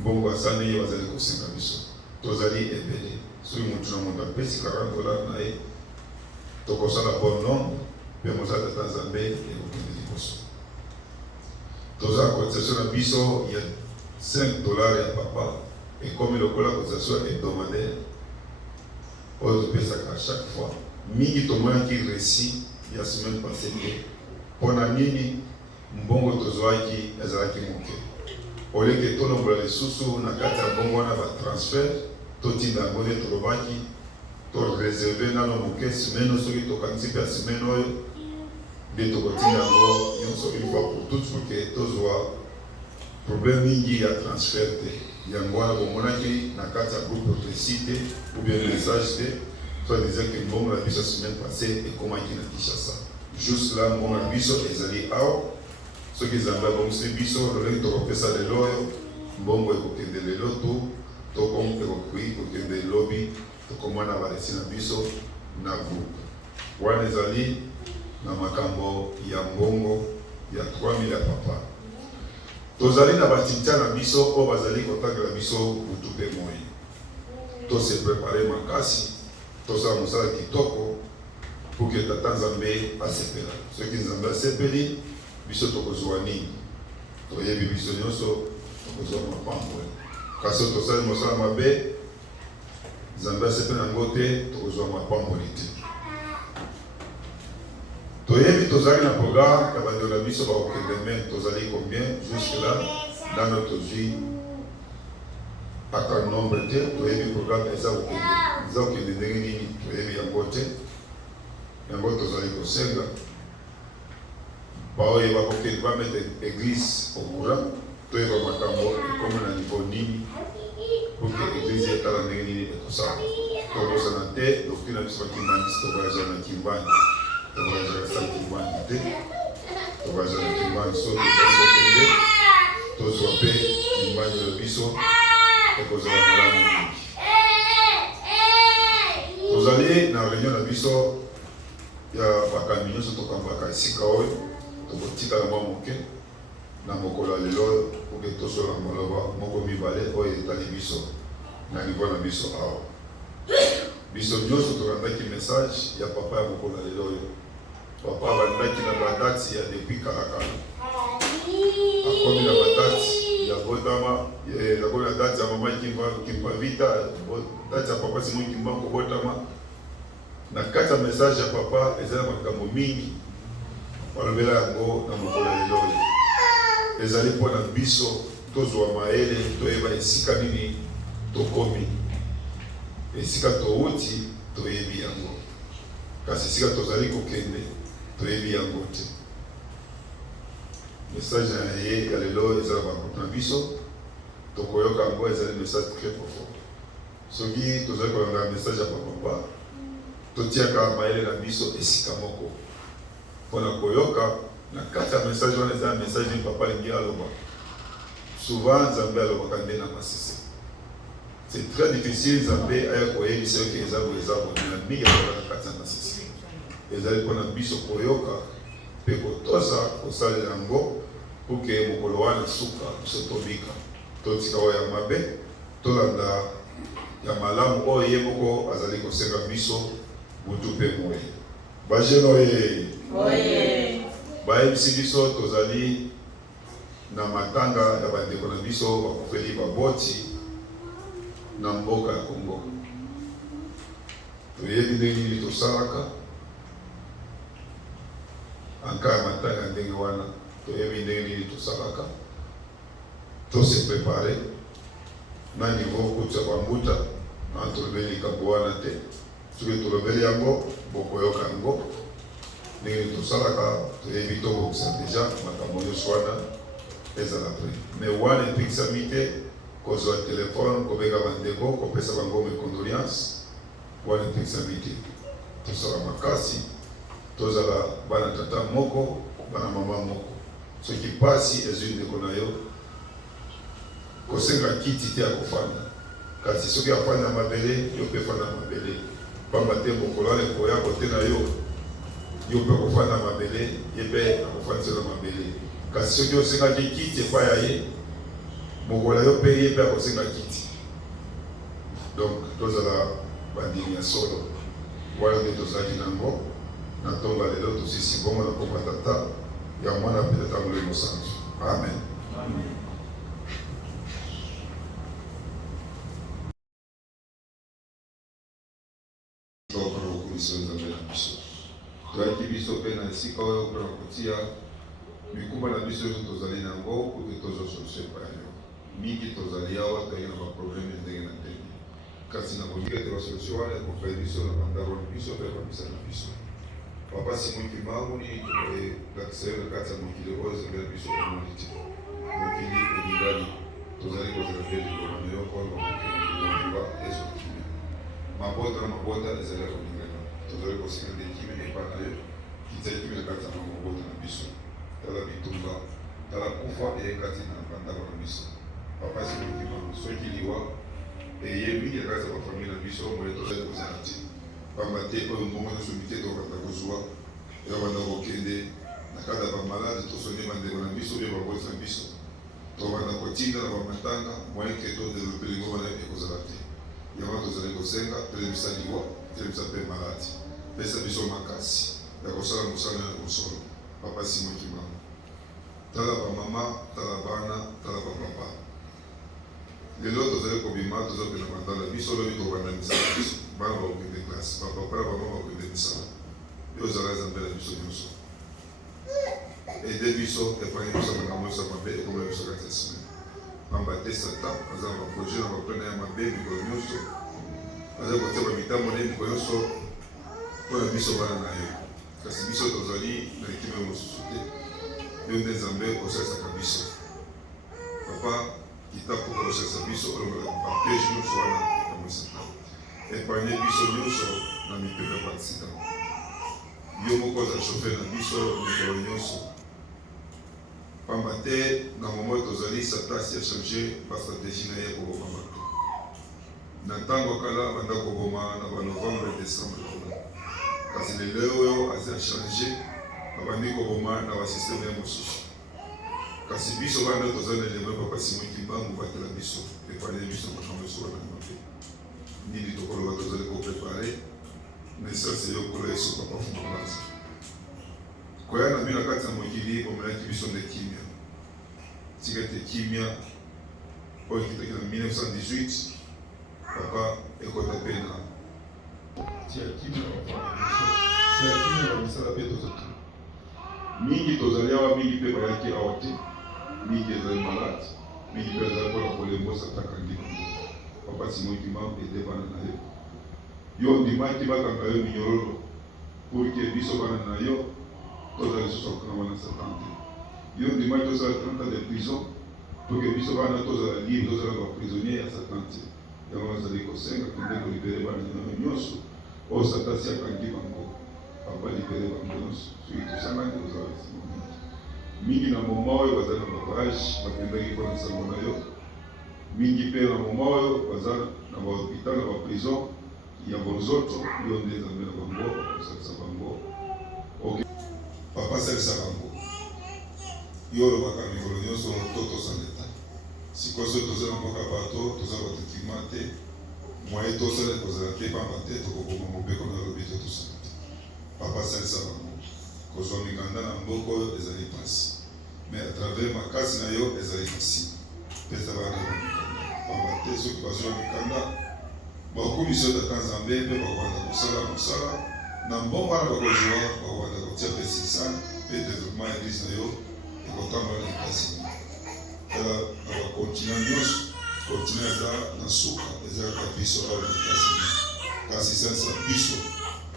mbongo asani ye bazali kosenga biso tozali ebele soki motu na moto apesi $40 na ye tokosala bon nombre mpe mosala tata nzambe ekokende liboso toza cotisation na biso ya $5 ya papa ekomi lokola cotisation hebdomadaire oyo topesaka à chaque fois mingi tomonaki récit ya semaine passée te mpona nini mbongo tozwaki ezalaki moke oleke tolongola lisusu na kati ya mbongo wana batransfert totinda yango nde tolobaki toreserve nano moke semaine soki tokanisi mpe ya semaine oyo nde tokotinda yango nyonso une fois pour toutes pour que tozwa problème mingi ya transfert te yango wana bomonaki na kati ya groupe précis te ou bien message te soit disait que mbongo na biso semaine passée ekomaki na Kinshasa juste là mbongo na biso ezali awa soki nzambe abongisi biso lolenge tokopesa lelo oyo mbongo ekokende lelo ekokoki kokende lobi tokomona baresi na biso na groupe wana ezali na makambo ya mbongo ya 3000 ya papa tozali na batintia na biso oyo bazali kotangela biso butu mpe moi tose prepare makasi tosala mosala kitoko pour que tata nzambe asepela soki nzambe asepeli biso tokozwa nini toyebi biso nyonso tokozwa mapambwe kasi oyo tosali mosala mabe nzambe asepeli yango te tokozwa mapamboli te toyebi tozali na programme ya bandeko na biso bakokende me tozali combien jusque là nano tozwi ata nombre te toyebi programme eza kokende ndenge nini toyebi yango te yango tozali kosenga baoyo bakokende bamete église au courant toyeba makambo ekomi na niveau nini pour que église etala ndenge nini ekosala tokosana te doctrine na biso bakimbangisi tokoyazala na kimbani tokoyazala sala kimbani te tokoyazala na kimbani so tozali tozwa mpe kimbani na biso ekozala malamu mingi tozali na réunion na biso ya bakambi nyonso tokambaka esika oyo tokotikala mwa moke na mokolo ya lelo oyo poke tosola maloba moko mibale oyo etali biso na niveau na biso awa biso nyonso tolandaki message ya papa ya mokolo ya lelo oyo papa bandaki na badati ya depuis kalakala akomi na badati ya botama kuna date ya mama kimba vita, date ya papa Simon Kimba kobotama. Na kati ya message ya papa ezala makambo mingi balobela yango na mokolo lelo. Ezali mpona biso tozwa maele toyeba esika nini tokomi, esika touti toyebi yango, kasi esika tozali kokende toyebi yango te. Message na ye ya lelo ezala bakoto na biso tokoyoka yango, ezali message très profond. Soki tozali kolanda message ya papa totiaka maele na biso esika moko mpona koyoka na kati ya message wana ezala message ni papa lingi aloba. Souvent Nzambe alobaka nde na masese. C'est très difficile Nzambe aya koyebisa yoki eza na mingi alobaka na kati ya masese. Ezali mpona biso koyoka mpe kotosa kosalela yango pour ke mokolo wana suka biso tobika totika oyo ya mabe tolanda ya malamu oyo ye moko azali kosenga biso butu mpe moye. Bajeno oye bayebisi biso tozali na matanga ya bandeko na biso bakufeli baboti na mboka ya Kongo. Toyebi ndenge nini tosalaka anka ya matanga ndenge wana, toyebi ndenge nini tosalaka tose prepare na niveau kutia bambuta na tolobeli likambo wana te. Soki tolobeli yango bokoyoka yango ndenge nini tosalaka, toyebi tokokisa deja makambo nyonso wana ezala pre. Mais wana epekisami te kozwa telefone kobenga bandeko kopesa bango mecondoléance, wana epekisami te. Tosala makasi tozala bana tata moko bana mama moko. Soki pasi ezwi ndeko na yo kosenga kiti te ya kofanda, kasi soki afanda mabele yo mpe fanda mabele, pamba te mokolo wana ekoya kote na yo yo mpe akofanda mabele ye mpe akofandisela mabele. Kasi soki osengaki kiti epai ya ye mokola yo mpe ye mpe akosenga kiti. Donc tozala bandimi ya solo wana nde tozalaki nango na ntongo ya lelo. Tosisi bongo na kombo ya tata ya mwana mpe tata molimo santu. Amen. Toyaki biso mpe na esika oyo mpona kotia mikumba na biso oyo tozali nango kote tozwa solution epai ya yo. Mingi tozali awa toyaki na baprobleme ndenge na ndenge, kasi na kolinga te basolution wana ekokai biso na bandako na biso mpe bamisa na biso. Papa Simon Kimba nini tokolakisa yo na kati ya mokili oyo ezali na biso omoni te. Mokili elingali tozali kozala mpe likolo na yo oyo bamokiba ezokimia mabota na mabota ezali ya kolingana. Tozali kosenga nde kimi epai na yo kitali kimi na kati ya mabota na biso. Tala bitumba tala kufa eye kati na bandako na biso. Papa Simon Kimba soki liwa eye mingi na kati ya bafamili na biso moye tozali kozala te pamba te oyo mbongo nyonso mite tokanda kozwa ya banda kokende na kati ya bamalade tosoni bandeko na biso oyo babolisa na biso tobanda kotinda na bamatanga moyen ke todevelope lingo wana ekozala te. Yango tozali kosenga telemisa liwa telemisa mpe maladi pesa biso makasi ya kosala mosala na kosolo. Papa Simon Kimba tala bamama tala bana tala bapapa lelo tozali kobima tozopena bandala biso lobi tobanda misala biso bana bakokende klase bapapa na bamama bakokende misala yo ozala Nzambe na biso nyonso ede biso epangi biso makambo nyonso ya mabe ekomela biso kati ya semaine. Pamba te Satan aza na baprojet na bapena ya mabe mikolo nyonso aza kotia bamitambo na ye mikolo nyonso mpona biso bana na yo, kasi biso tozali na ekime mosusu te. Yo nde Nzambe osalisaka biso papa kitako kosalisa biso olongola bapiege nyonso wana ya mosaka epargne biso nyonso na mipepe ya baksida. Yo moko oza shofer na biso mikolo nyonso pamba te na momo oyo tozali satasi ya change bastratégie na ye koboma bato na ntango kala banda koboma na banovembre décembre kuna, kasi lelo oyo aza change babandi koboma na basysteme ya mosusu. Kasi biso banda tozali na elemo Papa Simon Kimba mobatela biso epargne biso makambo nyonso wana mabe nini tokoloba tozali koprepare naissance yokolo yesu papa fumalanza koya na bino kati ya mokili omelaki biso nde kimia tika ete kimia oyo ekitaki na 1918 papa ekota mpe na tiakimi na bamisala mpe tozaki mingi tozali awa, mingi mpe bayaki awa te, mingi ezali malade, mingi mpe ezali mpona kolembosa takangi bango. Papa Simon Kimbangu ede bana na yo, yo ndimaki bakanga yo minyololo pour que biso bana na yo tozali lisusu akokana wana Satan te. Yo ndimaki tozala 30 ans de prison pour que biso bana tozala libre, tozala baprisonnier ya Satan te. Yango nazali kosenga kende kolibere bana na nyonso oyo Satan si akangi bango, papa libere bango nyonso soki tosangani tozala mingi na moma oyo bazali na bavarage bakendaki mpona nsango na yo, mingi mpe na moma oyo baza na bahopital na baprison ya bonzoto, yo nde Nzambe na bango osalisa bango. Papa salisa bango, yo olobaka mikolo nyonso to tosaleta sikoyo soki toza na mboka bato toza badocument te moye tosala kozala te pamba te tokokoma mobeko na lobi te tosala te. Papa salisa bango, kozwa mikanda na mboka oyo ezali pasi, mais à travers makasi na yo ezali facile. Pesa bana pamba te soki bazwa mikanda bakomisio tata Nzambe mpe bakobanda kosala mosala na mbongo wana bakozwa bakobanda kotia mpe sisana mpe développement ya église na yo ekotambola na kasi na bakontinent nyonso. Kontinent eza na suka ezalaka biso awa na kasi sansa biso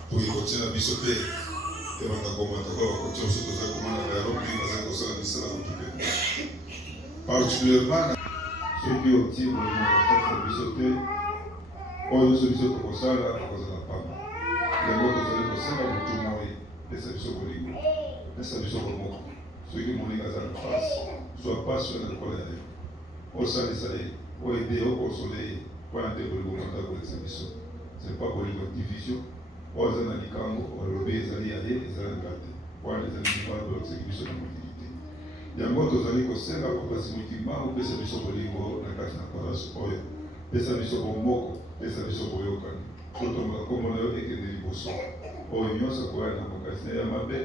pour ekontinent na biso te ebanda komata kwa bakontinent mosusu tozali komona baerope bazali kosala misala motu mpe particulièrement soki otie molimo na kati na biso te oyo nyonso biso tokosala akozala pamba. Yango tozali kosenga motu moi pesa biso bolingo, pesa biso bomoko. Soki moninga aza na pasi zwa pasi oyo na lokola ya yo osalisa ye oede okonsole ye wana te bolingo mata kolekisa biso. C'est pas bolingo division oyo eza na likango olobi ezali ya ye ezali nga te wana ezali mimana kolekisaki biso na mobilité. Yango tozali kosenga Papa Simon Kimbangu opesa biso bolingo na kati na paroisse oyo, pesa biso bomoko, pesa biso boyokani totombola kombo na yo ekende liboso oyo nyonso akoya na makasi na ya mabe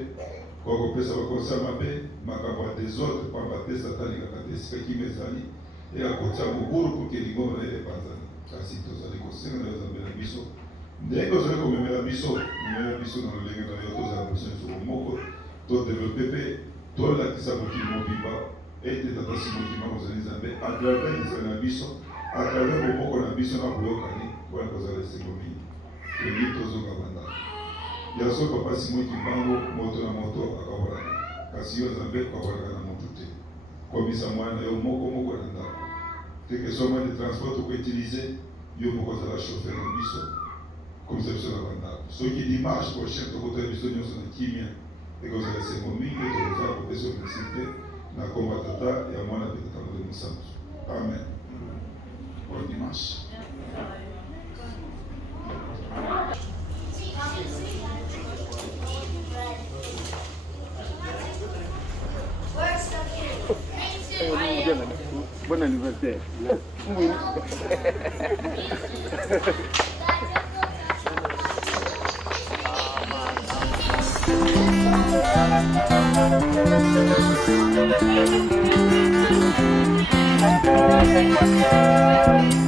kokopesa bakonsa mabe makambo ya desordre pamba te Satani kaka te esika kimi ezali ekotia mobulu pour ke lingomba na ye epanzani. Kasi tozali kosenga na yo Nzambe na biso ndenge ozali komemela biso na lolenge na yo tozala biso nyonso bomoko todevelope mpe tolakisa mokili mobimba ete Tata Simon Kimbangu ozali Nzambe à travers Israel na biso, à travers bomoko na biso na boyokani wana kozala esengo mingi eyi tozonga bandako ya so. Papa Simon Kimbangu moto na moto akabolana, kasi yo Nzambe akabolaka na motu te. Komisa mwana yo moko na ndako teke so moyen de transport okoutilize yo moko ozala chauffeur na biso komisa biso na bandako. Soki dimanche prochain tokotala biso nyonso na kimia ekozala esengo mingi tokozala kopesa université na komba tata ya mwana mpe tata Molimo Santu. Amen. Bon dimanche. Bon anniversaire. Thank you.